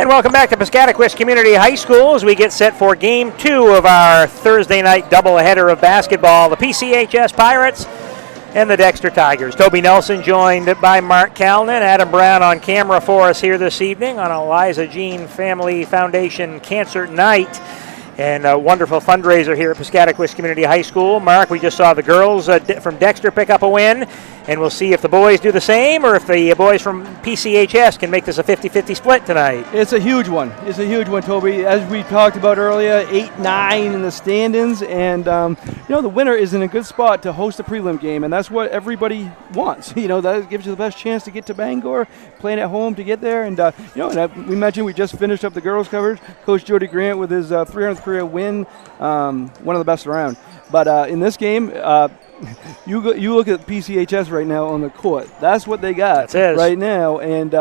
And welcome back to Piscataquis Community High School as we get set for Game 2 of our Thursday night doubleheader of basketball. The PCHS Pirates and the Dexter Tigers. Toby Nelson joined by Mark Calnan. Adam Brown on camera for us here this evening on Eliza Jean Family Foundation Cancer Night. And a wonderful fundraiser here at Piscataquis Community High School. Mark, we just saw the girls from Dexter pick up a win, and we'll see if the boys do the same or if the boys from PCHS can make this a 50-50 split tonight. It's a huge one. It's a huge one, Toby. As we talked about earlier, 8-9 in the standings, and the winner is in a good spot to host a prelim game, and that's what everybody wants. That gives you the best chance to get to Bangor, playing at home to get there. And we mentioned we just finished up the girls coverage. Coach Jody Grant with his 300th career win, one of the best around. But in this game, you look at PCHS right now on the court. That's what they got right now, and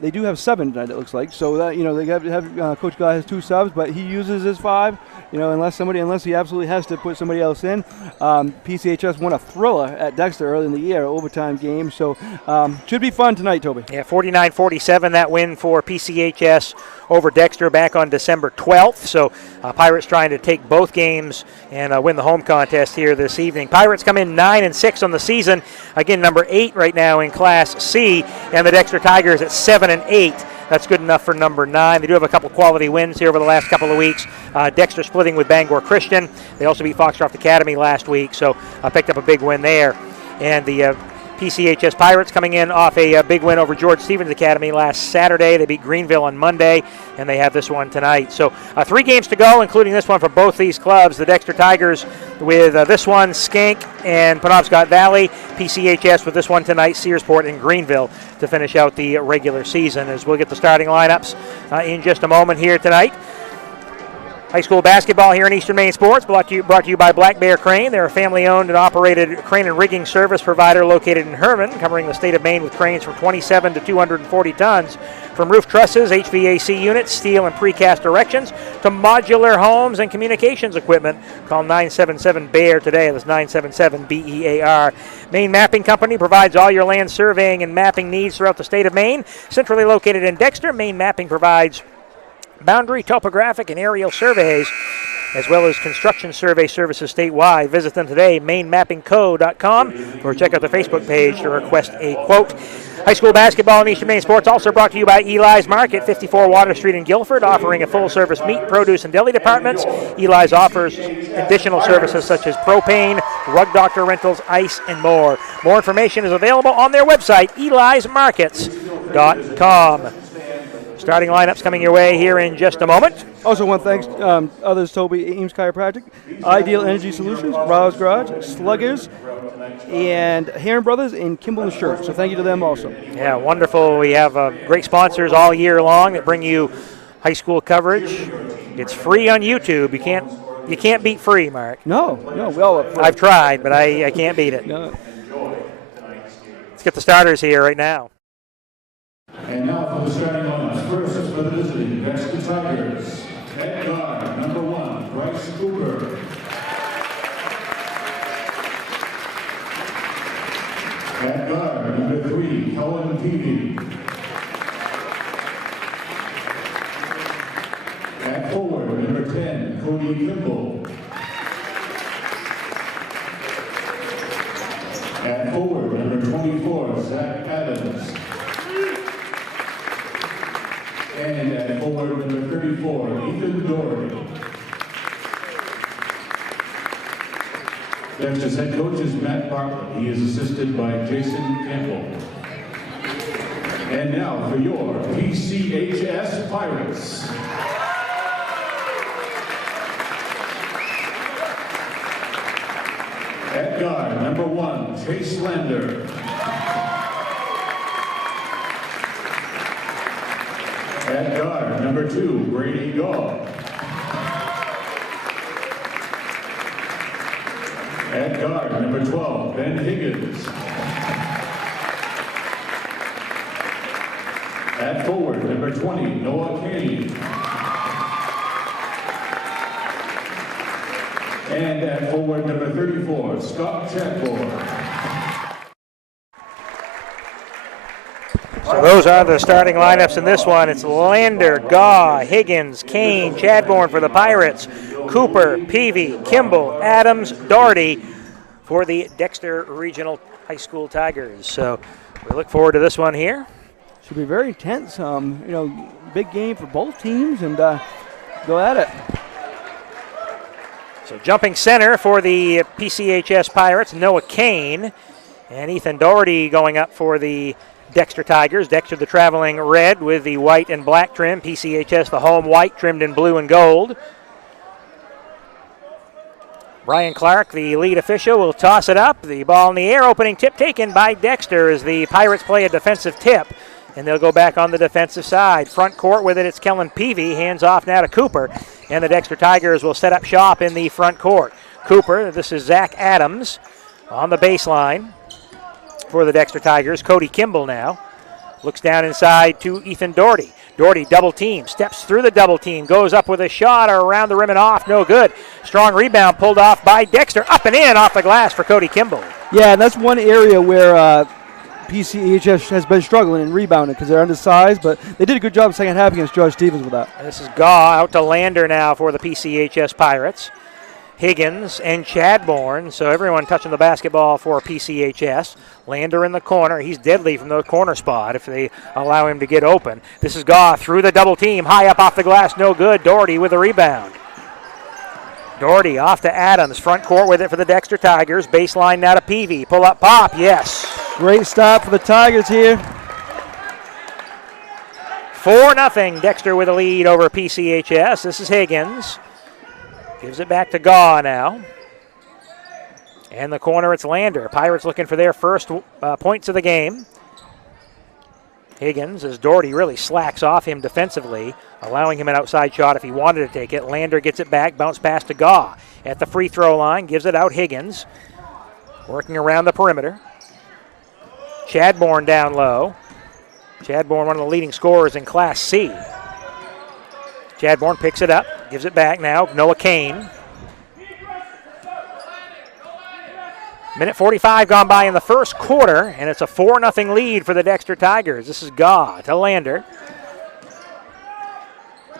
they do have 7 tonight, it looks like. So that they have Coach Guy has 2 subs, but he uses his 5. Unless he absolutely has to put somebody else in. PCHS won a thriller at Dexter early in the year, overtime game. So should be fun tonight, Toby. Yeah, 49-47 that win for PCHS over Dexter back on December 12th. So Pirates trying to take both games and win the home contest here this evening. Pirates come in 9-6 on the season. Again, number 8 right now in Class C, and the Dexter Tigers at 7-8. That's good enough for number 9. They do have a couple quality wins here over the last couple of weeks. Dexter splitting with Bangor Christian. They also beat Foxcroft Academy last week, so picked up a big win there. And the PCHS Pirates coming in off a big win over George Stevens Academy last Saturday. They beat Greenville on Monday, and they have this one tonight. So 3 games to go, including this one for both these clubs. The Dexter Tigers with this one, Skank and Penobscot Valley. PCHS with this one tonight, Searsport and Greenville to finish out the regular season. As we'll get the starting lineups in just a moment here tonight. High school basketball here in Eastern Maine Sports, brought to you by Black Bear Crane. They're a family-owned and operated crane and rigging service provider located in Herman, covering the state of Maine with cranes from 27 to 240 tons. From roof trusses, HVAC units, steel and precast erections, to modular homes and communications equipment. Call 977-BEAR today. That's 977-BEAR. Maine Mapping Company provides all your land surveying and mapping needs throughout the state of Maine. Centrally located in Dexter, Maine Mapping provides boundary, topographic, and aerial surveys, as well as construction survey services statewide. Visit them today, mainmappingco.com, or check out the Facebook page to request a quote. High school basketball in Eastern Maine Sports also brought to you by Eli's Market, 54 Water Street in Guilford, offering a full-service meat, produce, and deli departments. Eli's offers additional services such as propane, rug doctor rentals, ice, and more. More information is available on their website, elismarkets.com. Starting lineups coming your way here in just a moment. Also want to thank others, Toby, Ames Chiropractic, Ideal Energy Solutions, Rouse Garage, Sluggers, and Heron Brothers, and Kimball Insurance. So thank you to them also. Yeah, wonderful. We have great sponsors all year long that bring you high school coverage. It's free on YouTube. You can't beat free, Mark. No. Well, I've tried, but I can't beat it. No. Let's get the starters here right now. And now for the starting lineups. First is for the visiting Dexter Tigers. At guard, number 1, Bryce Cooper. At guard, number 3, Helen Peavy. At forward, number 10, Cody Kimball. At forward, number 24, Zach Adams. And at forward, number 34, Ethan Doherty. Dexter's head coach is Matt Bartlett. He is assisted by Jason Campbell. And now for your PCHS Pirates. At guard, number 1, Chase Lander. At guard, number 2, Brady Gaw. At guard, number 12, Ben Higgins. At forward, number 20, Noah Kane. And at forward, number 34, Scott Chadbourne. So those are the starting lineups in this one. It's Lander, Gaw, Higgins, Kane, Chadbourne for the Pirates, Cooper, Peavy, Kimball, Adams, Doherty for the Dexter Regional High School Tigers. So we look forward to this one here. Should be very intense. Big game for both teams, and go at it. So jumping center for the PCHS Pirates, Noah Kane, and Ethan Doherty going up for the Dexter Tigers. Dexter the traveling red with the white and black trim. PCHS the home white trimmed in blue and gold. Brian Clark, the lead official, will toss it up. The ball in the air, opening tip taken by Dexter as the Pirates play a defensive tip, and they'll go back on the defensive side. Front court with it, it's Kellen Peavy. Hands off now to Cooper, and the Dexter Tigers will set up shop in the front court. Cooper, this is Zach Adams on the baseline for the Dexter Tigers. Cody Kimball now looks down inside to Ethan Doherty. Doherty double team, steps through the double team, goes up with a shot around the rim and off, no good. Strong rebound pulled off by Dexter, up and in off the glass for Cody Kimball. Yeah, and that's one area where PCHS has been struggling in rebounding because they're undersized, but they did a good job second half against George Stevens with that. This is Gaw out to Lander now for the PCHS Pirates. Higgins and Chadbourne, so everyone touching the basketball for PCHS. Lander in the corner. He's deadly from the corner spot if they allow him to get open. This is Gaw through the double team, high up off the glass, no good. Doherty with the rebound. Doherty off to Adams, front court with it for the Dexter Tigers. Baseline now to Peavy. Pull up pop, yes. Great stop for the Tigers here. 4-0, Dexter with a lead over PCHS. This is Higgins. Gives it back to Gaw now. And the corner, it's Lander. Pirates looking for their first points of the game. Higgins, as Doherty really slacks off him defensively, allowing him an outside shot if he wanted to take it. Lander gets it back, bounce pass to Gaw. At the free throw line, gives it out Higgins. Working around the perimeter. Chadbourne down low. Chadbourne, one of the leading scorers in Class C. Chadbourne picks it up, gives it back now. Noah Kane. Minute 45 gone by in the first quarter, and it's a 4-0 lead for the Dexter Tigers. This is Gaw to Lander.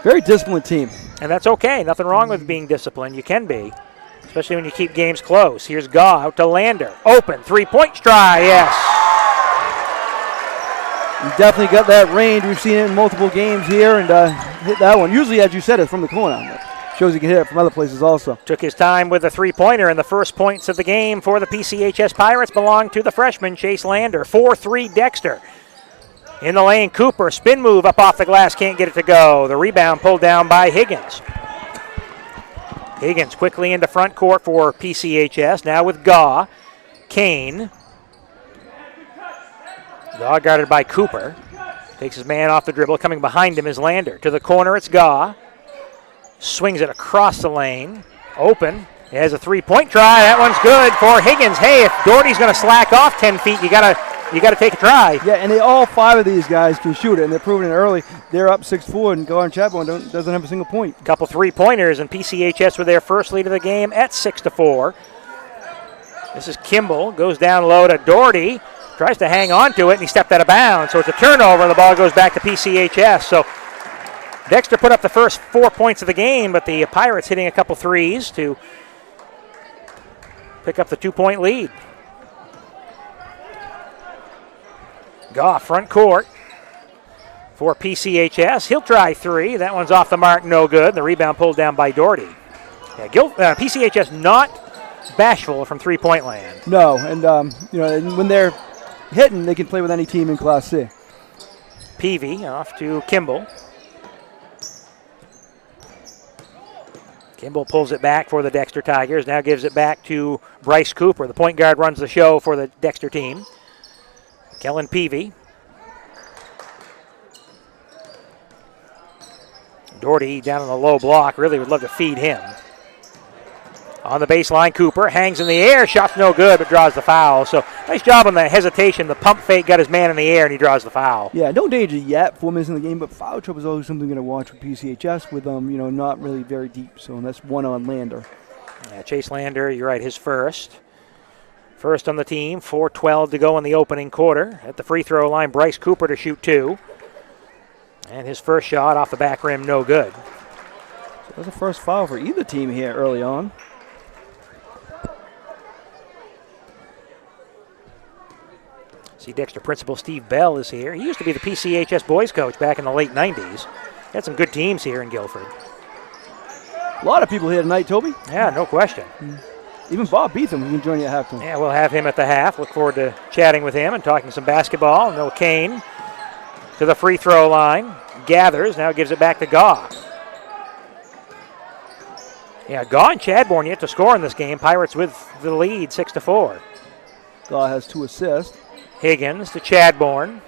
Very disciplined team. And that's okay. Nothing wrong with being disciplined. You can be, especially when you keep games close. Here's Gaw out to Lander. Open, three-point try, yes. You definitely got that range. We've seen it in multiple games here, and hit that one. Usually, as you said, it's from the corner. Shows you can hit it from other places also. Took his time with the three-pointer, and the first points of the game for the PCHS Pirates belong to the freshman, Chase Lander. 4-3 Dexter. In the lane, Cooper, spin move up off the glass, can't get it to go. The rebound pulled down by Higgins. Higgins quickly into front court for PCHS, now with Gaw. Kane. Gaw guarded by Cooper. Takes his man off the dribble. Coming behind him is Lander. To the corner, it's Gaw. Swings it across the lane. Open. He has a three-point try. That one's good for Higgins. Hey, if Doherty's going to slack off 10 feet, you gotta take a try. Yeah, and all five of these guys can shoot it, and they're proving it early. They're up 6-4, and Gaw and Chadbourne doesn't have a single point. Couple three-pointers, and PCHS with their first lead of the game at 6-4. This is Kimball. Goes down low to Doherty. Tries to hang on to it, and he stepped out of bounds. So it's a turnover, and the ball goes back to PCHS. So Dexter put up the first 4 points of the game, but the Pirates hitting a couple threes to pick up the 2-point lead. Gaw front court for PCHS. He'll try three. That one's off the mark, no good. The rebound pulled down by Doherty. Yeah, PCHS not bashful from three-point land. No, and when they're hitting, they can play with any team in Class C. Peavy off to Kimball. Kimball pulls it back for the Dexter Tigers. Now gives it back to Bryce Cooper. The point guard runs the show for the Dexter team. Kellen Peavy. Doherty down on the low block. Really would love to feed him. On the baseline, Cooper hangs in the air. Shot's no good, but draws the foul. So nice job on the hesitation. The pump fake got his man in the air, and he draws the foul. Yeah, no danger yet. 4 minutes in the game, but foul trouble is always something going to watch with PCHS with not really very deep. So that's one on Lander. Yeah, Chase Lander, you're right, his first First on the team, 4:12 to go in the opening quarter. At the free throw line, Bryce Cooper to shoot 2. And his first shot off the back rim, no good. So that's the first foul for either team here early on. See, Dexter principal Steve Bell is here. He used to be the PCHS boys coach back in the late 90s. Had some good teams here in Guilford. A lot of people here tonight, Toby. Yeah, no question. Even Bob Beetham, who can join you at halftime. Yeah, we'll have him at the half. Look forward to chatting with him and talking some basketball. Noah Kane to the free throw line. Gathers, now gives it back to Gaw. Yeah, Gaw and Chadbourne yet to score in this game. Pirates with the lead, 6-4. Gaw has 2 assists. Higgins to Chadbourne.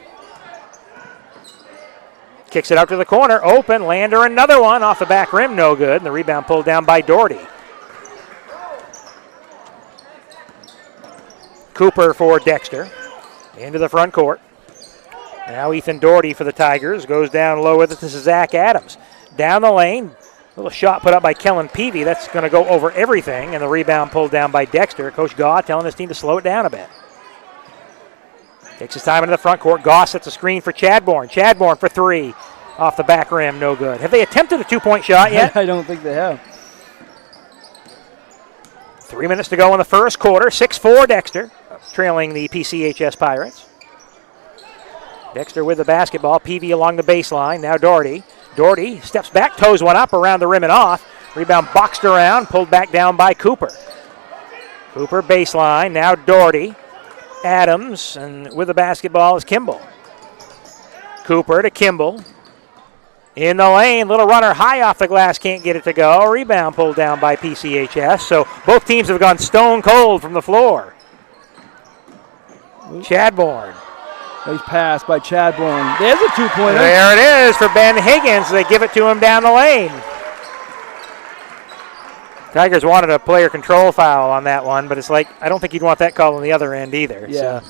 Kicks it out to the corner, open. Lander, another one off the back rim, no good. And the rebound pulled down by Doherty. Cooper for Dexter. Into the front court. Now Ethan Doherty for the Tigers. Goes down low with it to Zach Adams. Down the lane. Little shot put up by Kellen Peavy. That's going to go over everything. And the rebound pulled down by Dexter. Coach Gaw telling his team to slow it down a bit. Takes his time into the front court. Goss sets a screen for Chadbourne. Chadbourne for 3. Off the back rim, no good. Have they attempted a 2-point shot yet? I don't think they have. 3 minutes to go in the first quarter. 6-4 Dexter, trailing the PCHS Pirates. Dexter with the basketball. Peavy along the baseline. Now Doherty. Doherty steps back, toes one up around the rim and off. Rebound boxed around, pulled back down by Cooper. Cooper baseline. Now Doherty. Adams, and with the basketball is Kimball. Cooper to Kimball. In the lane, little runner high off the glass, can't get it to go. Rebound pulled down by PCHS. So both teams have gone stone cold from the floor. Chadbourne. Nice pass by Chadbourne. There's a 2-pointer. There it is for Ben Higgins. They give it to him down the lane. Tigers wanted a player control foul on that one, but it's like, I don't think you'd want that call on the other end either. Yeah. So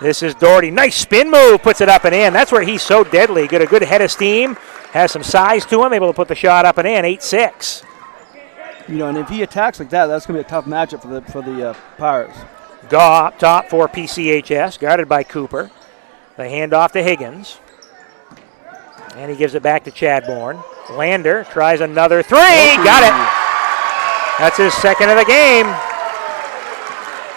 this is Doherty. Nice spin move, puts it up and in. That's where he's so deadly. Got a good head of steam, has some size to him, able to put the shot up and in, 8-6. You know, and if he attacks like that, that's going to be a tough matchup for the Pirates. Gaw up top for PCHS, guarded by Cooper. The handoff to Higgins. And he gives it back to Chadbourne. Lander tries another 3. Got it. That's his second of the game.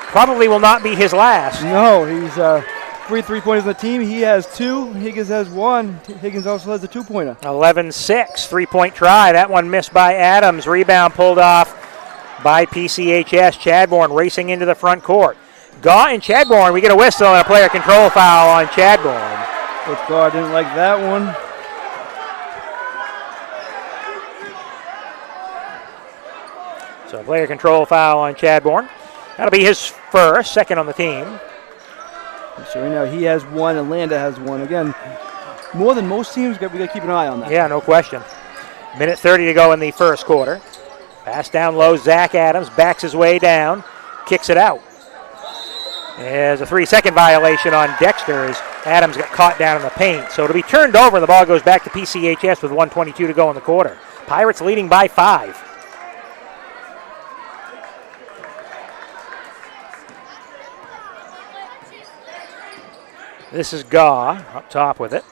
Probably will not be his last. No, he's 3 3-pointers on the team. He has 2. Higgins has 1. Higgins also has a 2-pointer. 11-6, 3-point try. That one missed by Adams. Rebound pulled off by PCHS. Chadbourne racing into the front court. Gaw and Chadbourne, we get a whistle and a player control foul on Chadbourne. Coach Gaw didn't like that one. So player control foul on Chadbourne. That'll be his first, second on the team. So right now he has 1 and Landa has 1. Again, more than most teams, we got to keep an eye on that. Yeah, no question. Minute 30 to go in the first quarter. Pass down low, Zach Adams backs his way down, kicks it out. There's a 3-second violation on Dexter as Adams got caught down in the paint. So it'll be turned over and the ball goes back to PCHS with 1:22 to go in the quarter. Pirates leading by 5. This is Gaw up top with it.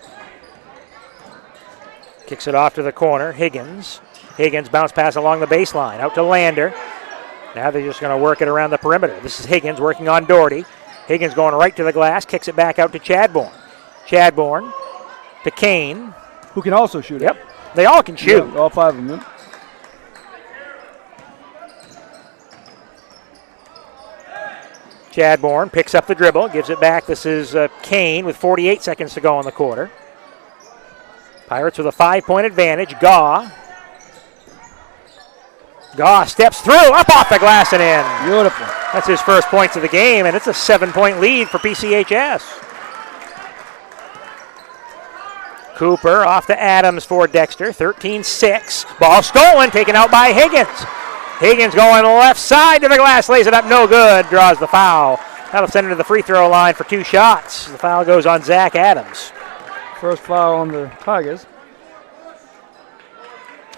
Kicks it off to the corner. Higgins. Higgins bounce pass along the baseline. Out to Lander. Now they're just going to work it around the perimeter. This is Higgins working on Doherty. Higgins going right to the glass. Kicks it back out to Chadbourne. Chadbourne to Kane. Who can also shoot it. Yep. They all can shoot. Yeah, all 5 of them. Yep. Chadbourne picks up the dribble, gives it back. This is Kane with 48 seconds to go in the quarter. Pirates with a 5-point advantage. Gaw steps through, up off the glass and in. Beautiful. That's his first points of the game, and it's a 7-point lead for PCHS. Cooper off to Adams for Dexter, 13-6. Ball stolen, taken out by Higgins. Higgins going left side to the glass, lays it up, no good, draws the foul. That'll send him to the free throw line for 2 shots. The foul goes on Zach Adams. First foul on the Tigers.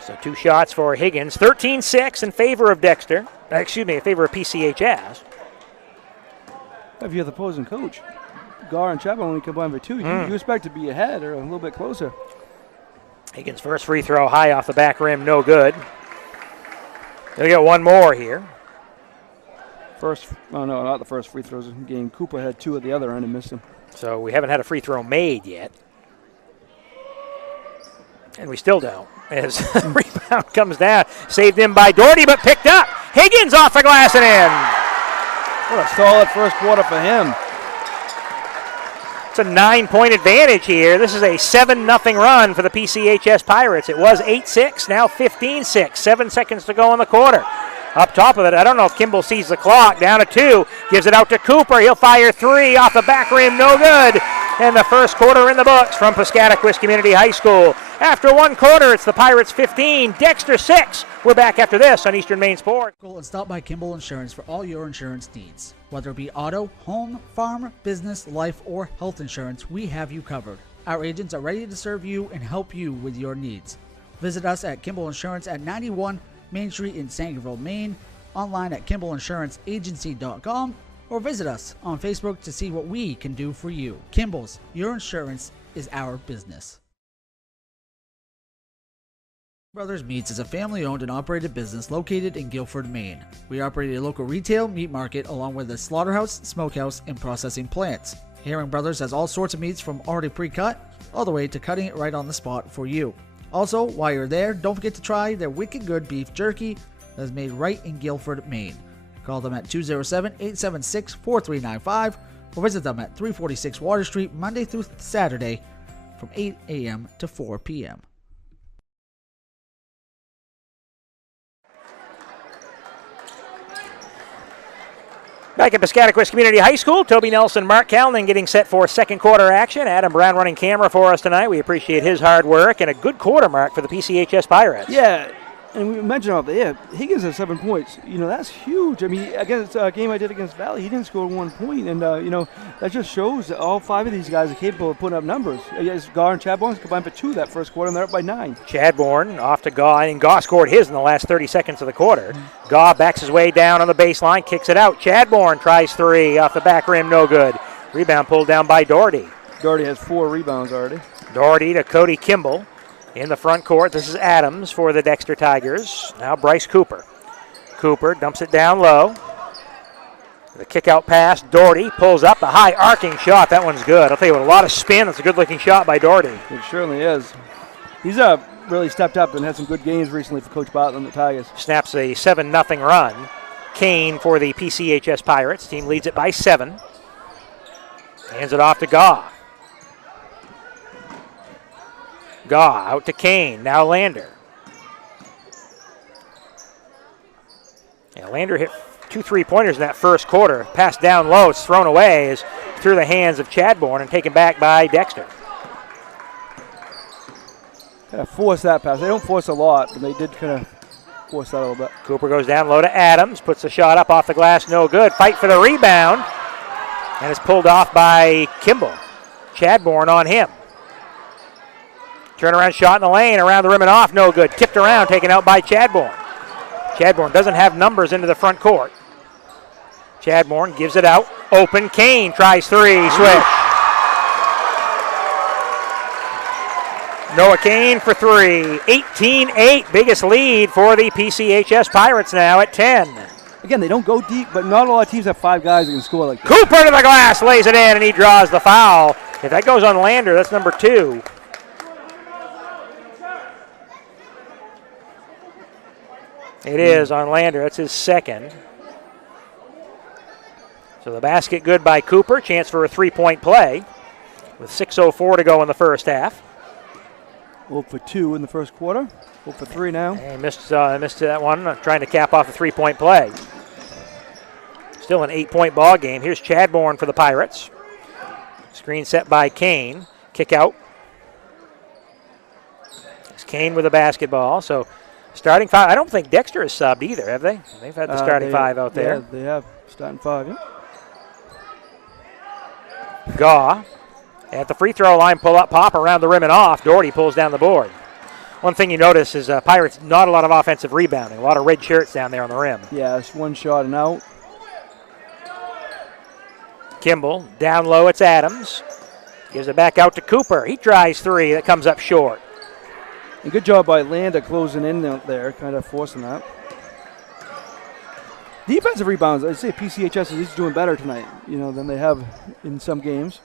So 2 shots for Higgins, 13-6 in favor of Dexter. In favor of PCHS. If you're the opposing coach, Gar and Chapman only combined for 2. You expect to be ahead or a little bit closer. Higgins' first free throw high off the back rim, no good. They'll get one more here. Oh no, not the first free throws in the game. Cooper had 2 at the other end and missed them. So we haven't had a free throw made yet. And we still don't. As rebound comes down. Saved in by Doherty, but picked up. Higgins off the glass and in. What a solid first quarter for him. It's a 9-point advantage here. This is a 7-0 run for the PCHS Pirates. It was 8-6, now 15-6. 7 seconds to go in the quarter. Up top of it, I don't know if Kimball sees the clock. Down to 2, gives it out to Cooper. He'll fire 3 off the back rim, no good. And the first quarter in the books from Piscataquis Community High School. After one quarter, it's the Pirates 15, Dexter 6. We're back after this on Eastern Maine Sports. And stop by Kimball Insurance for all your insurance needs. Whether it be auto, home, farm, business, life, or health insurance, we have you covered. Our agents are ready to serve you and help you with your needs. Visit us at Kimball Insurance at 91 Main Street in Sangerville, Maine, online at KimballInsuranceAgency.com, or visit us on Facebook to see what we can do for you. Kimball's, your insurance is our business. Brothers Meats is a family-owned and operated business located in Guilford, Maine. We operate a local retail meat market along with a slaughterhouse, smokehouse, and processing plants. Herring Brothers has all sorts of meats from already pre-cut all the way to cutting it right on the spot for you. Also, while you're there, don't forget to try their wicked good beef jerky that is made right in Guilford, Maine. Call them at 207-876-4395 or visit them at 346 Water Street Monday through Saturday from 8 a.m. to 4 p.m. Back at Piscataquis Community High School, Toby Nelson, Mark Calnan getting set for second quarter action. Adam Brown running camera for us tonight. We appreciate his hard work and a good quarter mark for the PCHS Pirates. Yeah, and we mentioned out there, Higgins has 7 points. That's huge. I mean, against a game I did against Valley, he didn't score 1 point, and that just shows that all 5 of these guys are capable of putting up numbers. Yes, Gar and Chadbourne combined for 2 that first quarter, and they're up by 9. Chadbourne off to Gaw, and Gaw scored his in the last 30 seconds of the quarter. Gaw backs his way down on the baseline, kicks it out. Chadbourne tries 3 off the back rim, no good. Rebound pulled down by Doherty. Doherty has 4 rebounds already. Doherty to Cody Kimball. In the front court, this is Adams for the Dexter Tigers. Now Bryce Cooper. Cooper dumps it down low. The kick out pass, Doherty pulls up the high arcing shot. That one's good. I'll tell you what, a lot of spin. That's a good looking shot by Doherty. It certainly is. He's really stepped up and had some good games recently for Coach Bartlett and the Tigers. Snaps a 7-0 run. Kane for the PCHS Pirates. Team leads it by 7. Hands it off to Gaw. Gaw out to Kane, now Lander. Yeah, Lander hit 2 3-pointers in that first quarter. Passed down low, it's thrown away, is through the hands of Chadbourne and taken back by Dexter. Kind of force that pass. They don't force a lot, but they did kind of force that a little bit. Cooper goes down low to Adams, puts the shot up off the glass, no good. Fight for the rebound, and it's pulled off by Kimball. Chadbourne on him. Turnaround shot in the lane, around the rim and off, no good. Tipped around, taken out by Chadbourne. Chadbourne doesn't have numbers into the front court. Chadbourne gives it out, open, Kane tries 3, switch. Noah Kane for 3, 18-8, biggest lead for the PCHS Pirates now at 10. Again, they don't go deep, but not a lot of teams have 5 guys that can score like this. Cooper to the glass, lays it in, and he draws the foul. If that goes on Lander, that's number 2. It is on Lander. That's his second. So the basket good by Cooper. Chance for a 3-point play with 6:04 to go in the first half. 0 for 2 in the first quarter. 0 for 3 now. He missed that one, trying to cap off a 3-point play. Still an 8-point ball game. Here's Chadbourne for the Pirates. Screen set by Kane. Kick out. It's Kane with the basketball. So starting 5. I don't think Dexter is subbed either, have they? They've had the starting 5 out there. Yeah, they have starting 5, yeah. Gaw at the free throw line, pull up, pop around the rim and off. Doherty pulls down the board. One thing you notice is Pirates, not a lot of offensive rebounding. A lot of red shirts down there on the rim. Yeah, it's one shot and out. Kimball down low, it's Adams. Gives it back out to Cooper. He tries three, that comes up short. And good job by Landa closing in there, kind of forcing that. Defensive rebounds, I'd say PCHS is doing better tonight, than they have in some games.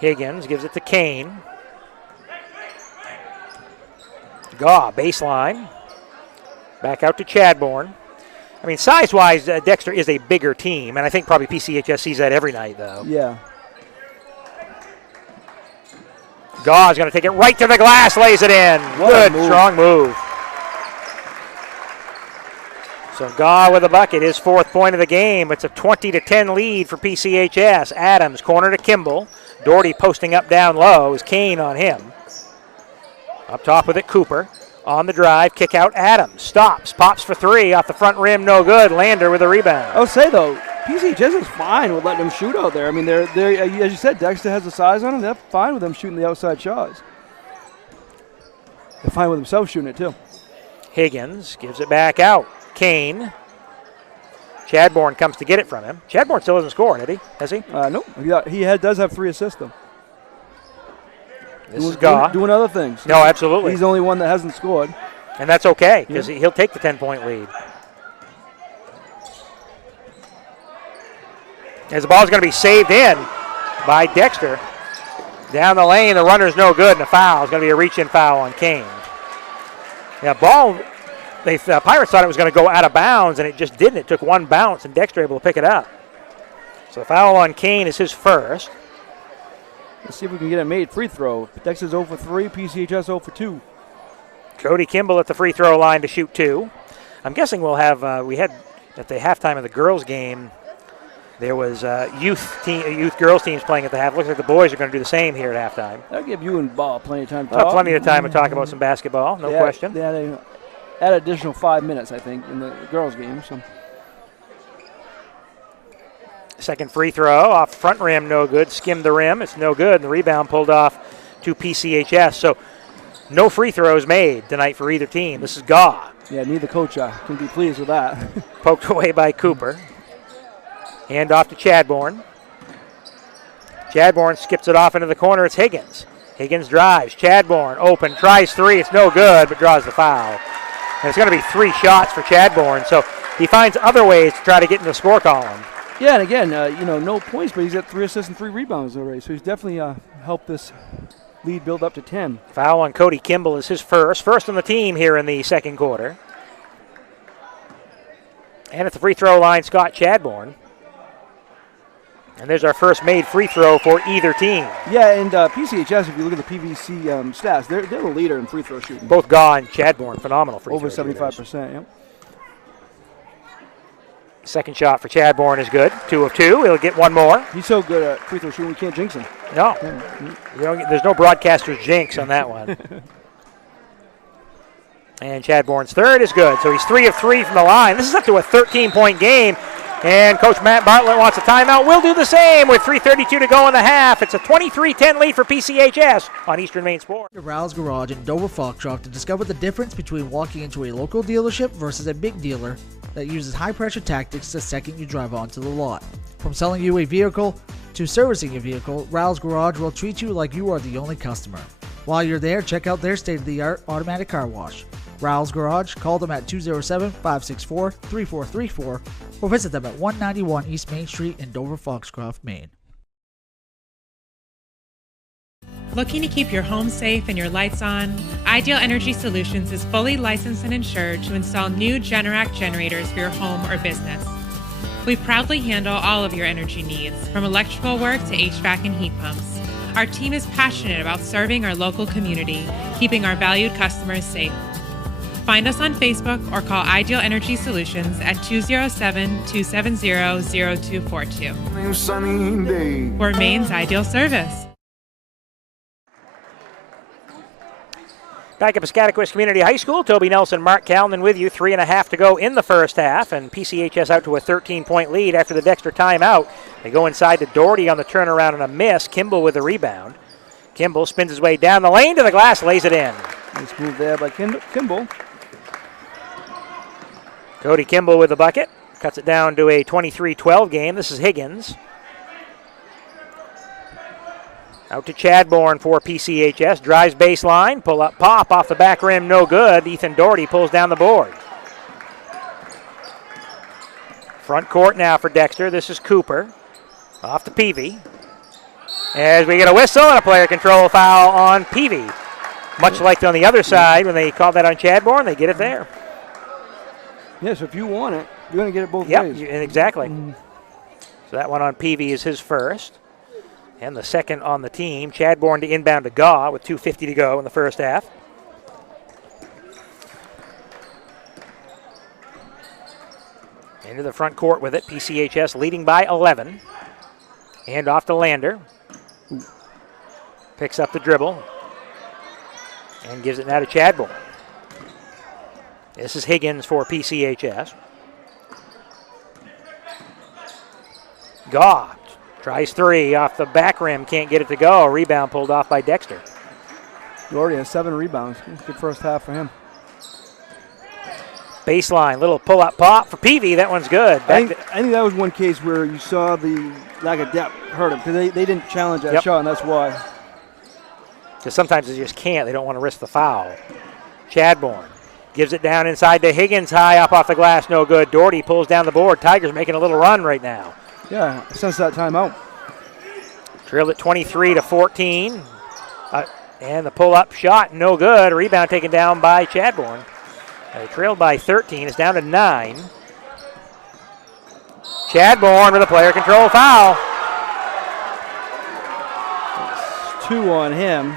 Higgins gives it to Kane. Gaw, baseline. Back out to Chadbourne. I mean, size-wise, Dexter is a bigger team, and I think probably PCHS sees that every night, though. Yeah. Gaw is going to take it right to the glass, lays it in. Good, strong move. So Gaw with a bucket, his 4th point of the game. It's a 20-10 lead for PCHS. Adams, corner to Kimball. Doherty posting up down low. Is Kane on him. Up top with it, Cooper. On the drive, kick out Adams. Stops, pops for three. Off the front rim, no good. Lander with a rebound. I'll say, though, PCHS is fine with letting them shoot out there. I mean, they're as you said, Dexter has the size on him. They're fine with them shooting the outside shots. They're fine with themselves shooting it, too. Higgins gives it back out. Kane. Chadbourne comes to get it from him. Chadbourne still hasn't scored, has he? No. He does have 3 assists, though. This is Gaw. Doing other things. No, absolutely. He's the only one that hasn't scored. And that's okay, because he'll take the 10-point lead. As the ball's going to be saved in by Dexter. Down the lane, the runner's no good, and a foul. It's going to be a reach-in foul on Kane. Yeah, ball, the Pirates thought it was going to go out of bounds, and it just didn't. It took one bounce, and Dexter able to pick it up. So the foul on Kane is his first. Let's see if we can get a made free throw. Dexter's 0 for 3, PCHS 0 for 2. Cody Kimball at the free throw line to shoot 2. I'm guessing we'll have, we had at the halftime of the girls' game, there was youth girls teams playing at the half. Looks like the boys are going to do the same here at halftime. That'll give you and Ball plenty of time to talk. Plenty of time to talk about some basketball, no question. They had add additional 5 minutes, I think, in the girls' game. So. Second free throw off front rim, no good. Skimmed the rim, it's no good. And the rebound pulled off to PCHS. So no free throws made tonight for either team. This is Gaw. Yeah, neither coach can be pleased with that. Poked away by Cooper. Hand off to Chadbourne. Chadbourne skips it off into the corner. It's Higgins. Higgins drives. Chadbourne open, tries three. It's no good, but draws the foul. And it's going to be 3 shots for Chadbourne. So he finds other ways to try to get in the score column. Yeah, and again, no points, but he's got 3 assists and 3 rebounds already. So he's definitely helped this lead build up to 10. Foul on Cody Kimball is his first on the team here in the second quarter. And at the free throw line, Scott Chadbourne. And there's our first made free throw for either team. Yeah, and PCHS, if you look at the PVC stats, they're the leader in free throw shooting. Both Gaw and Chadbourne, phenomenal free throw shooters. Over 75%, yep. Second shot for Chadbourne is good. 2 of 2. He'll get one more. He's so good at free throw shooting, we can't jinx him. No. There's no broadcaster's jinx on that one. And Chadbourne's third is good. So he's 3 of 3 from the line. This is up to a 13-point game. And Coach Matt Bartlett wants a timeout. We'll do the same with 3:32 to go in the half. It's a 23-10 lead for PCHS on Eastern Maine Sports. Rouse Garage in Dover Foxrock to discover the difference between walking into a local dealership versus a big dealer that uses high-pressure tactics the second you drive onto the lot. From selling you a vehicle to servicing your vehicle, Rouse Garage will treat you like you are the only customer. While you're there, check out their state-of-the-art automatic car wash. Rouse Garage, call them at 207-564-3434 or visit them at 191 East Main Street in Dover Foxcroft, Maine. Looking to keep your home safe and your lights on? Ideal Energy Solutions is fully licensed and insured to install new Generac generators for your home or business. We proudly handle all of your energy needs, from electrical work to HVAC and heat pumps. Our team is passionate about serving our local community, keeping our valued customers safe. Find us on Facebook or call Ideal Energy Solutions at 207-270-0242. We're Maine's ideal service. Back at Piscataquis Community High School, Toby Nelson, Mark Calnan with you. 3.5 to go in the first half, and PCHS out to a 13-point lead after the Dexter timeout. They go inside to Doherty on the turnaround and a miss. Kimball with the rebound. Kimball spins his way down the lane to the glass, lays it in. Nice move there by Kimball. Cody Kimball with the bucket. Cuts it down to a 23-12 game. This is Higgins. Out to Chadbourne for PCHS. Drives baseline. Pull up pop off the back rim. No good. Ethan Doherty pulls down the board. Front court now for Dexter. This is Cooper. Off to Peavy. As we get a whistle and a player control foul on Peavy. Much like on the other side when they called that on Chadbourne, they get it there. Yeah, so if you want it, you're going to get it both Yep, ways. exactly. So that one on Peavy is his first. And the second on the team. Chadbourne to inbound to Gaw with 2:50 to go in the first half. Into the front court with it. PCHS leading by 11. Hand off to Lander. Picks up the dribble. And gives it now to Chadbourne. This is Higgins for PCHS. Gaw tries three off the back rim. Can't get it to go. Rebound pulled off by Dexter. Doherty has 7 rebounds. Good first half for him. Baseline, little pull-up pop for Peavy. That one's good. I think that was one case where you saw the lack of depth hurt him because they didn't challenge that shot, and that's why. Because sometimes they just can't. They don't want to risk the foul. Chadbourne gives it down inside to Higgins. High up off the glass. No good. Doherty pulls down the board. Tigers making a little run right now. Yeah, since that timeout. Trailed at 23-14. And the pull-up shot, no good. Rebound taken down by Chadbourne. They trailed by 13. It's down to 9. Chadbourne with a player control foul. It's 2 on him.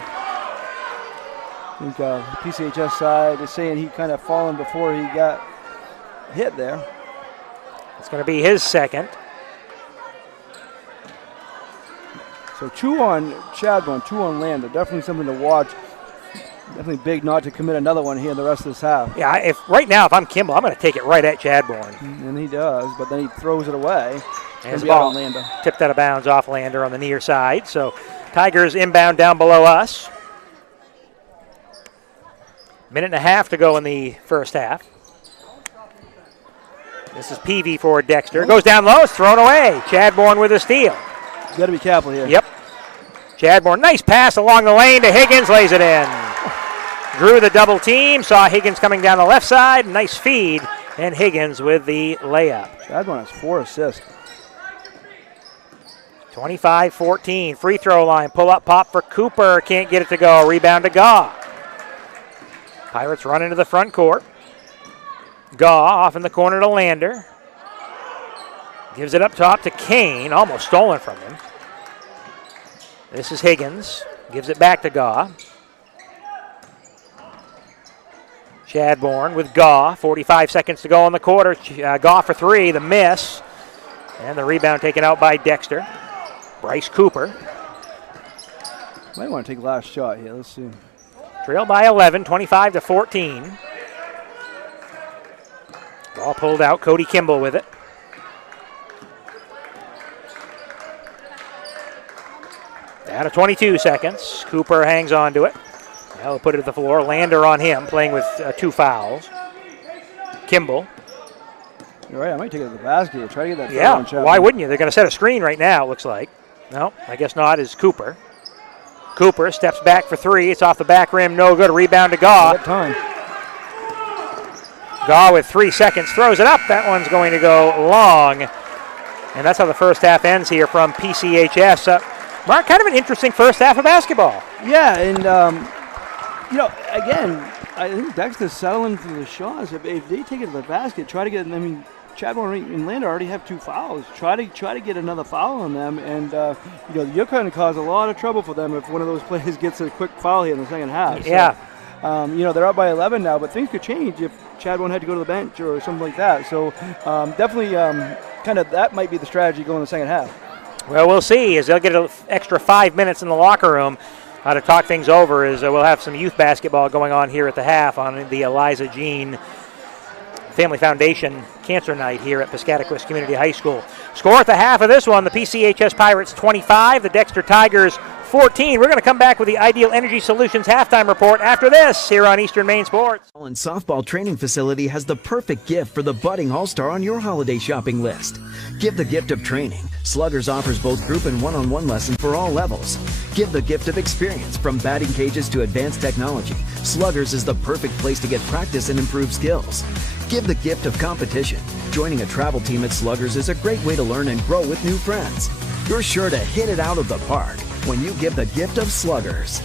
I think PCHS side is saying he kind of fallen before he got hit there. It's going to be his second. So 2 on Chadbourne, 2 on Lander. Definitely something to watch. Definitely big not to commit another one here in the rest of this half. Yeah, if I'm Kimball, I'm going to take it right at Chadbourne. And he does, but then he throws it away. And the ball tipped out of bounds off Lander on the near side. So Tigers inbound down below us. Minute and a half to go in the first half. This is Peavy for Dexter. Goes down low, it's thrown away. Chadbourne with a steal. You got to be careful here. Yep. Chadbourne, nice pass along the lane to Higgins, lays it in. Drew the double team, saw Higgins coming down the left side, nice feed, and Higgins with the layup. Chadbourne has 4 assists. 25-14, free throw line, pull up pop for Cooper, can't get it to go, rebound to Gaw. Pirates run into the front court. Gaw off in the corner to Lander. Gives it up top to Kane, almost stolen from him. This is Higgins, gives it back to Gaw. Chadbourne with Gaw, 45 seconds to go in the quarter. Gaw for 3, the miss. And the rebound taken out by Dexter. Bryce Cooper. Might want to take last shot here, let's see. Trail by 11, 25-14. Ball pulled out, Cody Kimball with it. Down to 22 seconds. Cooper hangs on to it. Now he'll put it at the floor. Lander on him, playing with 2 fouls. Kimball. You're right, I might take it to the basket. Try to get that. Yeah, why wouldn't you? They're going to set a screen right now, it looks like. No, I guess not, is Cooper. Cooper steps back for 3. It's off the back rim, no good. Rebound to Gaw. Time. Gaw with 3 seconds, throws it up. That one's going to go long. And that's how the first half ends here from PCHS. Mark, kind of an interesting first half of basketball. Yeah, and, again, I think Dexter's settling for the shots. If they take it to the basket, try to get, Chadbourne and Lander already have 2 fouls. Try to get another foul on them, and, you're going to cause a lot of trouble for them if one of those players gets a quick foul here in the second half. Yeah. So, they're up by 11 now, but things could change if Chadbourne had to go to the bench or something like that. So definitely kind of that might be the strategy going in the second half. Well, we'll see as they'll get an extra 5 minutes in the locker room to talk things over as we'll have some youth basketball going on here at the half on the Eliza Jean Family Foundation Cancer Night here at Piscataquis Community High School. Score at the half of this one, the PCHS Pirates 25, the Dexter Tigers 14. We're going to come back with the Ideal Energy Solutions halftime report after this here on Eastern Maine Sports. And softball training facility has the perfect gift for the budding all-star on your holiday shopping list. Give the gift of training. Sluggers offers both group and one-on-one lessons for all levels. Give the gift of experience. From batting cages to advanced technology, Sluggers is the perfect place to get practice and improve skills. Give the gift of competition. Joining a travel team at Sluggers is a great way to learn and grow with new friends. You're sure to hit it out of the park when you give the gift of Sluggers.